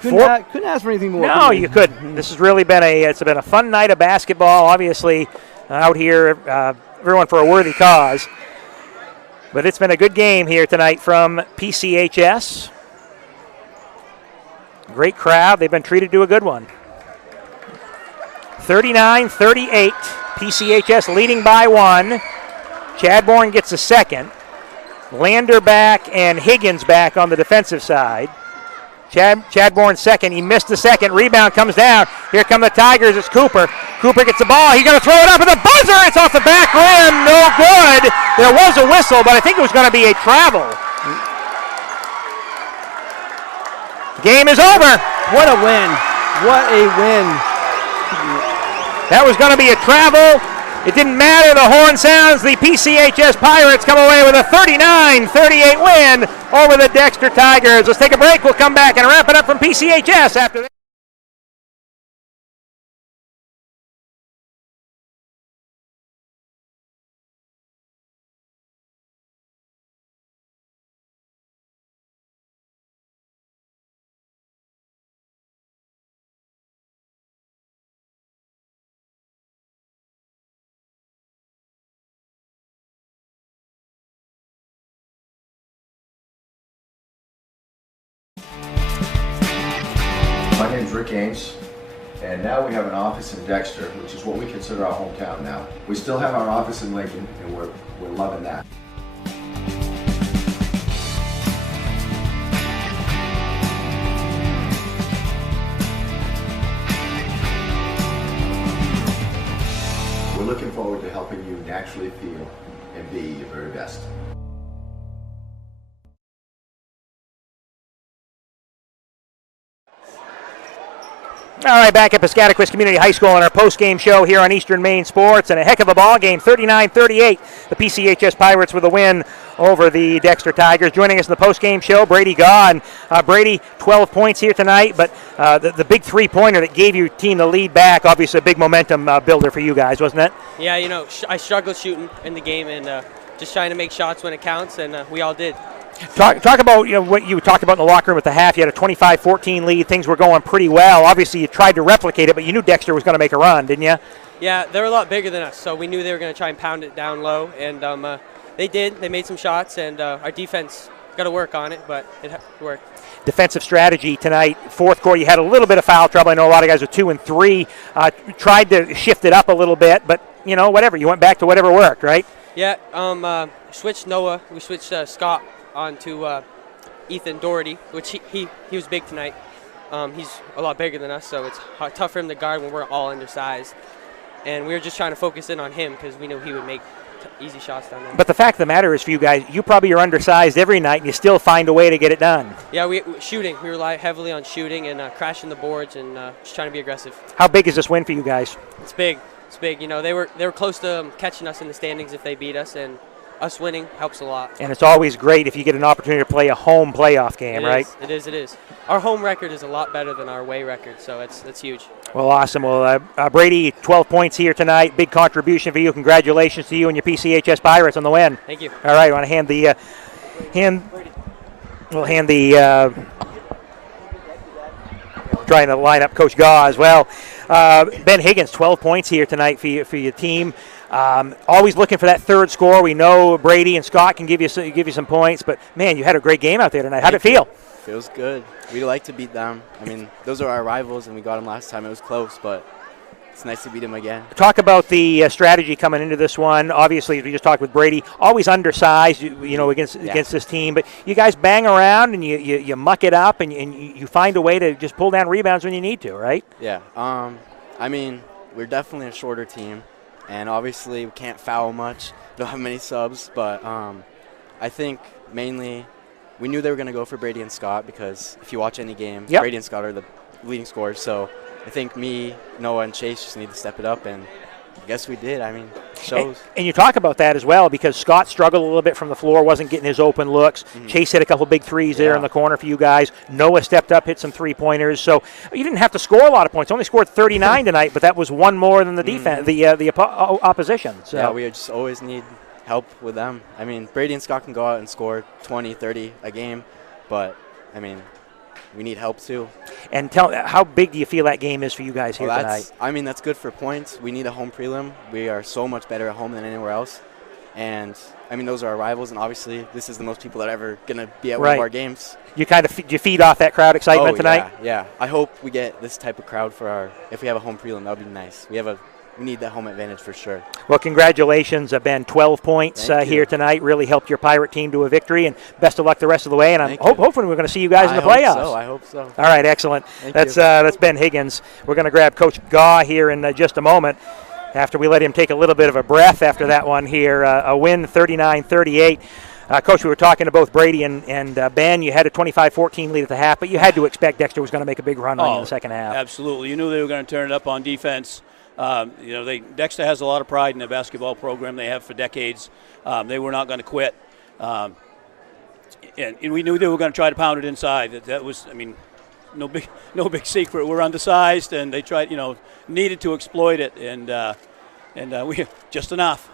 Couldn't ask for anything more. No, you couldn't. This has really been a fun night of basketball, obviously, out here, everyone for a worthy cause. But it's been a good game here tonight from PCHS. Great crowd. They've been treated to a good one. 39-38. PCHS leading by 1. Chadbourne gets a second. Lander back and Higgins back on the defensive side. Chadbourne second. He missed the second. Rebound comes down. Here come the Tigers. It's Cooper. Cooper gets the ball. He's going to throw it up at the buzzer. It's off the back rim. No good. There was a whistle, but I think it was going to be a travel. Game is over. What a win. What a win. That was going to be a travel. It didn't matter. The horn sounds. The PCHS Pirates come away with a 39-38 win over the Dexter Tigers. Let's take a break. We'll come back and wrap it up from PCHS after this. My name's Rick Ames, and now we have an office in Dexter, which is what we consider our hometown now. We still have our office in Lincoln, and we're loving that. We're looking forward to helping you naturally feel and be your very best. All right, back at Piscataquis Community High School on our post-game show here on Eastern Maine Sports, and a heck of a ball game, 39-38. The PCHS Pirates with a win over the Dexter Tigers. Joining us in the post-game show, Brady Gaw. Brady, 12 points here tonight, but the big three-pointer that gave your team the lead back, obviously a big momentum builder for you guys, wasn't it? Yeah, I struggled shooting in the game, and just trying to make shots when it counts, and we all did. Talk about what you talked about in the locker room at the half. You had a 25-14 lead. Things were going pretty well. Obviously, you tried to replicate it, but you knew Dexter was going to make a run, didn't you? Yeah, they're a lot bigger than us, so we knew they were going to try and pound it down low, and they did. They made some shots, and our defense got to work on it, but it worked. Defensive strategy tonight. Fourth quarter, you had a little bit of foul trouble. I know a lot of guys with 2 and 3 tried to shift it up a little bit, but whatever. You went back to whatever worked, right? Yeah. Switched Noah. We switched Scott onto Ethan Doherty, which he was big tonight. He's a lot bigger than us, so it's tough for him to guard when we're all undersized. And we were just trying to focus in on him because we knew he would make easy shots down there. But the fact of the matter is, for you guys, you probably are undersized every night, and you still find a way to get it done. Yeah, shooting. We rely heavily on shooting and crashing the boards and just trying to be aggressive. How big is this win for you guys? It's big. It's big. They were close to catching us in the standings if they beat us, and us winning helps a lot. And it's always great if you get an opportunity to play a home playoff game, right? It is. Our home record is a lot better than our away record, so it's huge. Well, awesome. Well, Brady, 12 points here tonight. Big contribution for you. Congratulations to you and your PCHS Pirates on the win. Thank you. All right, I want to hand the trying to line up Coach Gaw as well. Ben Higgins, 12 points here tonight for your team. Always looking for that third score. We know Brady and Scott can give you some points, but man, you had a great game out there tonight. How'd it feel? Feels good. We like to beat them. I mean, those are our rivals, and we got them last time. It was close, but it's nice to beat them again. Talk about the strategy coming into this one. Obviously, as we just talked with Brady, always undersized, against this team. But you guys bang around and you muck it up, and you find a way to just pull down rebounds when you need to, right? Yeah. I mean, we're definitely a shorter team, and obviously we can't foul much. Don't have many subs, but I think mainly we knew they were going to go for Brady and Scott because if you watch any game, Brady and Scott are the leading scorers. So I think me, Noah, and Chase just need to step it up, and I guess we did. I mean, it shows. And you talk about that as well because Scott struggled a little bit from the floor, wasn't getting his open looks. Mm-hmm. Chase hit a couple big threes there in the corner for you guys. Noah stepped up, hit some three-pointers. So you didn't have to score a lot of points. Only scored 39 tonight, but that was one more than the defense, the opposition. So. Yeah, we just always need help with them. I mean, Brady and Scott can go out and score 20, 30 a game, but, I mean, we need help too. And how big do you feel that game is for you guys here tonight? I mean, that's good for points. We need a home prelim. We are so much better at home than anywhere else. And, I mean, those are our rivals, and obviously this is the most people that are ever going to be at one of our games. You kind of you feed off that crowd excitement tonight? Yeah. I hope we get this type of crowd for if we have a home prelim. That would be nice. We need that home advantage for sure. Well, congratulations, Ben. 12 points here tonight. Really helped your Pirate team to a victory, and best of luck the rest of the way. And hopefully we're going to see you guys in the playoffs. I hope so. All right, excellent. That's Ben Higgins. We're going to grab Coach Gaw here in just a moment after we let him take a little bit of a breath after that one here. A win 39-38. Coach, we were talking to both Brady and Ben. You had a 25-14 lead at the half, but you had to expect Dexter was going to make a big run on you in the second half. Absolutely. You knew they were going to turn it up on defense. Dexter has a lot of pride in their basketball program. They have for decades. They were not going to quit. And we knew they were going to try to pound it inside. That was, I mean, no big secret. We're undersized, and they tried, needed to exploit it, and we just enough.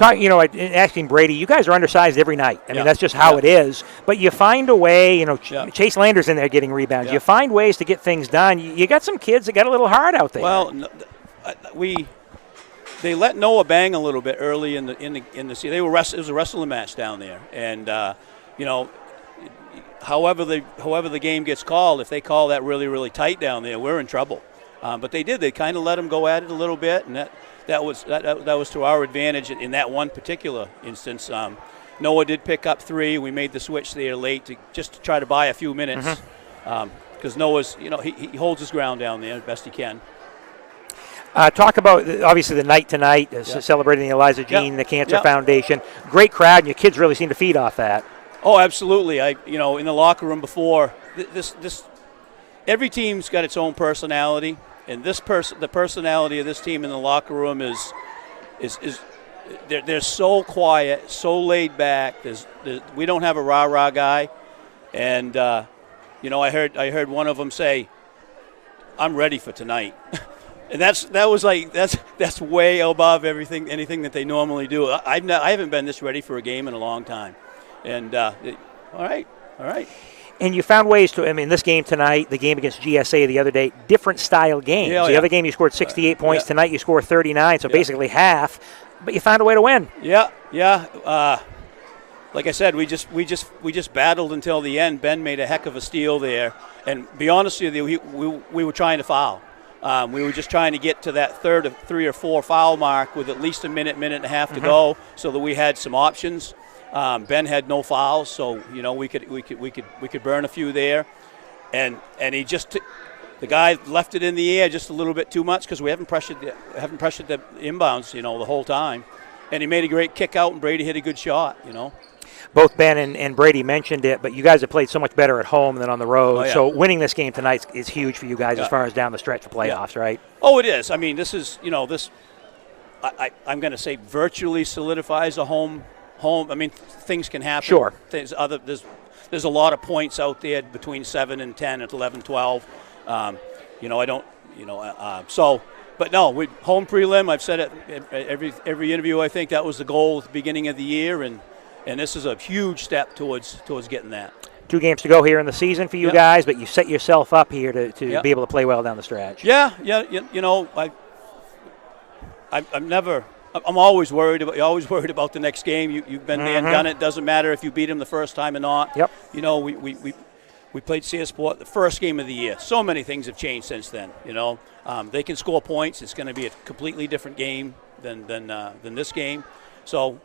Asking Brady, you guys are undersized every night. I mean, that's just how it is. But you find a way, Chase Lander's in there getting rebounds. You find ways to get things done. You got some kids that got a little hard out there. Well, they let Noah bang a little bit early in the season. It was a wrestling match down there, and however the game gets called, if they call that really, really tight down there, we're in trouble. But they did. They kind of let him go at it a little bit, and that was to our advantage in that one particular instance. Noah did pick up three. We made the switch there late just to try to buy a few minutes because Noah's, he holds his ground down there as best he can. Talk about, obviously, the night tonight, celebrating the Eliza Jean, the Cancer Foundation. Great crowd, and your kids really seem to feed off that. Oh, absolutely. In the locker room before, every team's got its own personality, and the personality of this team in the locker room is they're so quiet, so laid back. We don't have a rah-rah guy, and I heard one of them say, "I'm ready for tonight." And that's way above anything that they normally do. I haven't been this ready for a game in a long time. And all right. And you found ways to, this game tonight, the game against GSA the other day, different style games. The other game you scored 68 points. Tonight you scored 39, so basically half. But you found a way to win. Yeah. Like I said, we just battled until the end. Ben made a heck of a steal there. And be honest with you, we were trying to foul. We were just trying to get to that third of 3 or 4 foul mark with at least a minute and a half to go, so that we had some options. Ben had no fouls, so we could burn a few there, and he just the guy left it in the air just a little bit too much because we haven't pressured the inbounds the whole time, and he made a great kick out and Brady hit a good shot. Both Ben and Brady mentioned it, but you guys have played so much better at home than on the road. So winning this game tonight is huge for you guys as far as down the stretch for playoffs, right? Oh, it is. This is I'm going to say virtually solidifies a home. Things can happen. Sure. There's a lot of points out there between 7 and 10 and 11, 12. But no, home prelim. I've said it every interview. I think that was the goal at the beginning of the year, and this is a huge step towards getting that. 2 games to go here in the season for you guys, but you set yourself up here to be able to play well down the stretch. I'm always worried about the next game. You've been there and done it. Doesn't matter if you beat them the first time or not. Yep. We played CSPort the first game of the year. So many things have changed since then. They can score points. It's going to be a completely different game than this game. So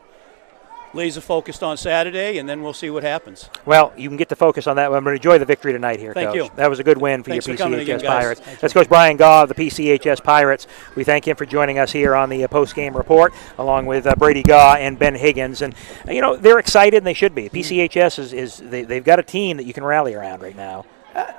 laser focused on Saturday, and then we'll see what happens. Well, you can get to focus on that. I'm going to enjoy the victory tonight here, Thank Coach. you. That was a good win for Thanks your for coming PCHS again, guys. Pirates. That's Coach Brian Gaw of the PCHS Pirates. We thank him for joining us here on the post-game report, along with Brady Gaw and Ben Higgins. And, they're excited, and they should be. PCHS they've got a team that you can rally around right now.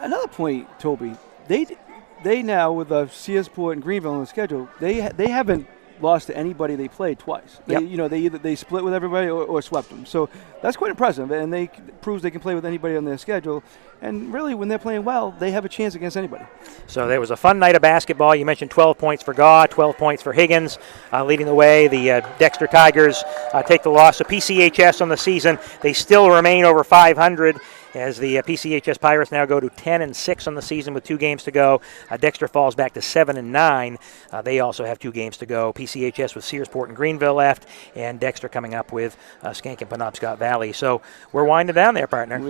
Another point, Toby, they now, with CSPort and Greenville on the schedule, they haven't lost to anybody they played twice. They split with everybody or swept them. So that's quite impressive, and they proves they can play with anybody on their schedule. And really, when they're playing well, they have a chance against anybody. So there was a fun night of basketball. You mentioned 12 points for Gaw, 12 points for Higgins, leading the way. The Dexter Tigers take the loss. So PCHS on the season, they still remain over 500. As the PCHS Pirates now go to 10-6 on the season with 2 games to go. Dexter falls back to 7-9. They also have 2 games to go. PCHS with Searsport and Greenville left, and Dexter coming up with Skank and Penobscot Valley. So we're winding down there, partner.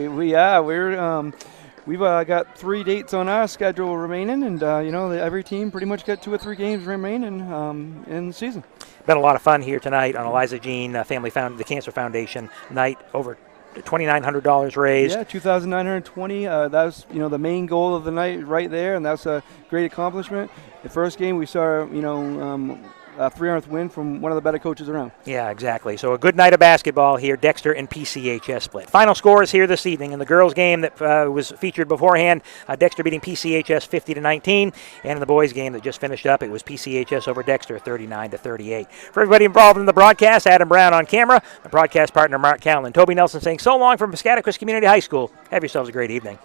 We've got 3 dates on our schedule remaining, and every team pretty much got 2 or 3 games remaining in the season. Been a lot of fun here tonight on Eliza Jean the Cancer Foundation night. Over $2,900 raised. Yeah, $2,920. That was the main goal of the night right there, and that's a great accomplishment. The first game we saw a 300th win from one of the better coaches around. Yeah, exactly. So a good night of basketball here, Dexter and PCHS split. Final scores here this evening in the girls' game that was featured beforehand. Dexter beating PCHS 50-19, and in the boys' game that just finished up, it was PCHS over Dexter 39-38. For everybody involved in the broadcast, Adam Brown on camera, my broadcast partner Mark Callan, Toby Nelson saying so long from Piscataquis Community High School. Have yourselves a great evening.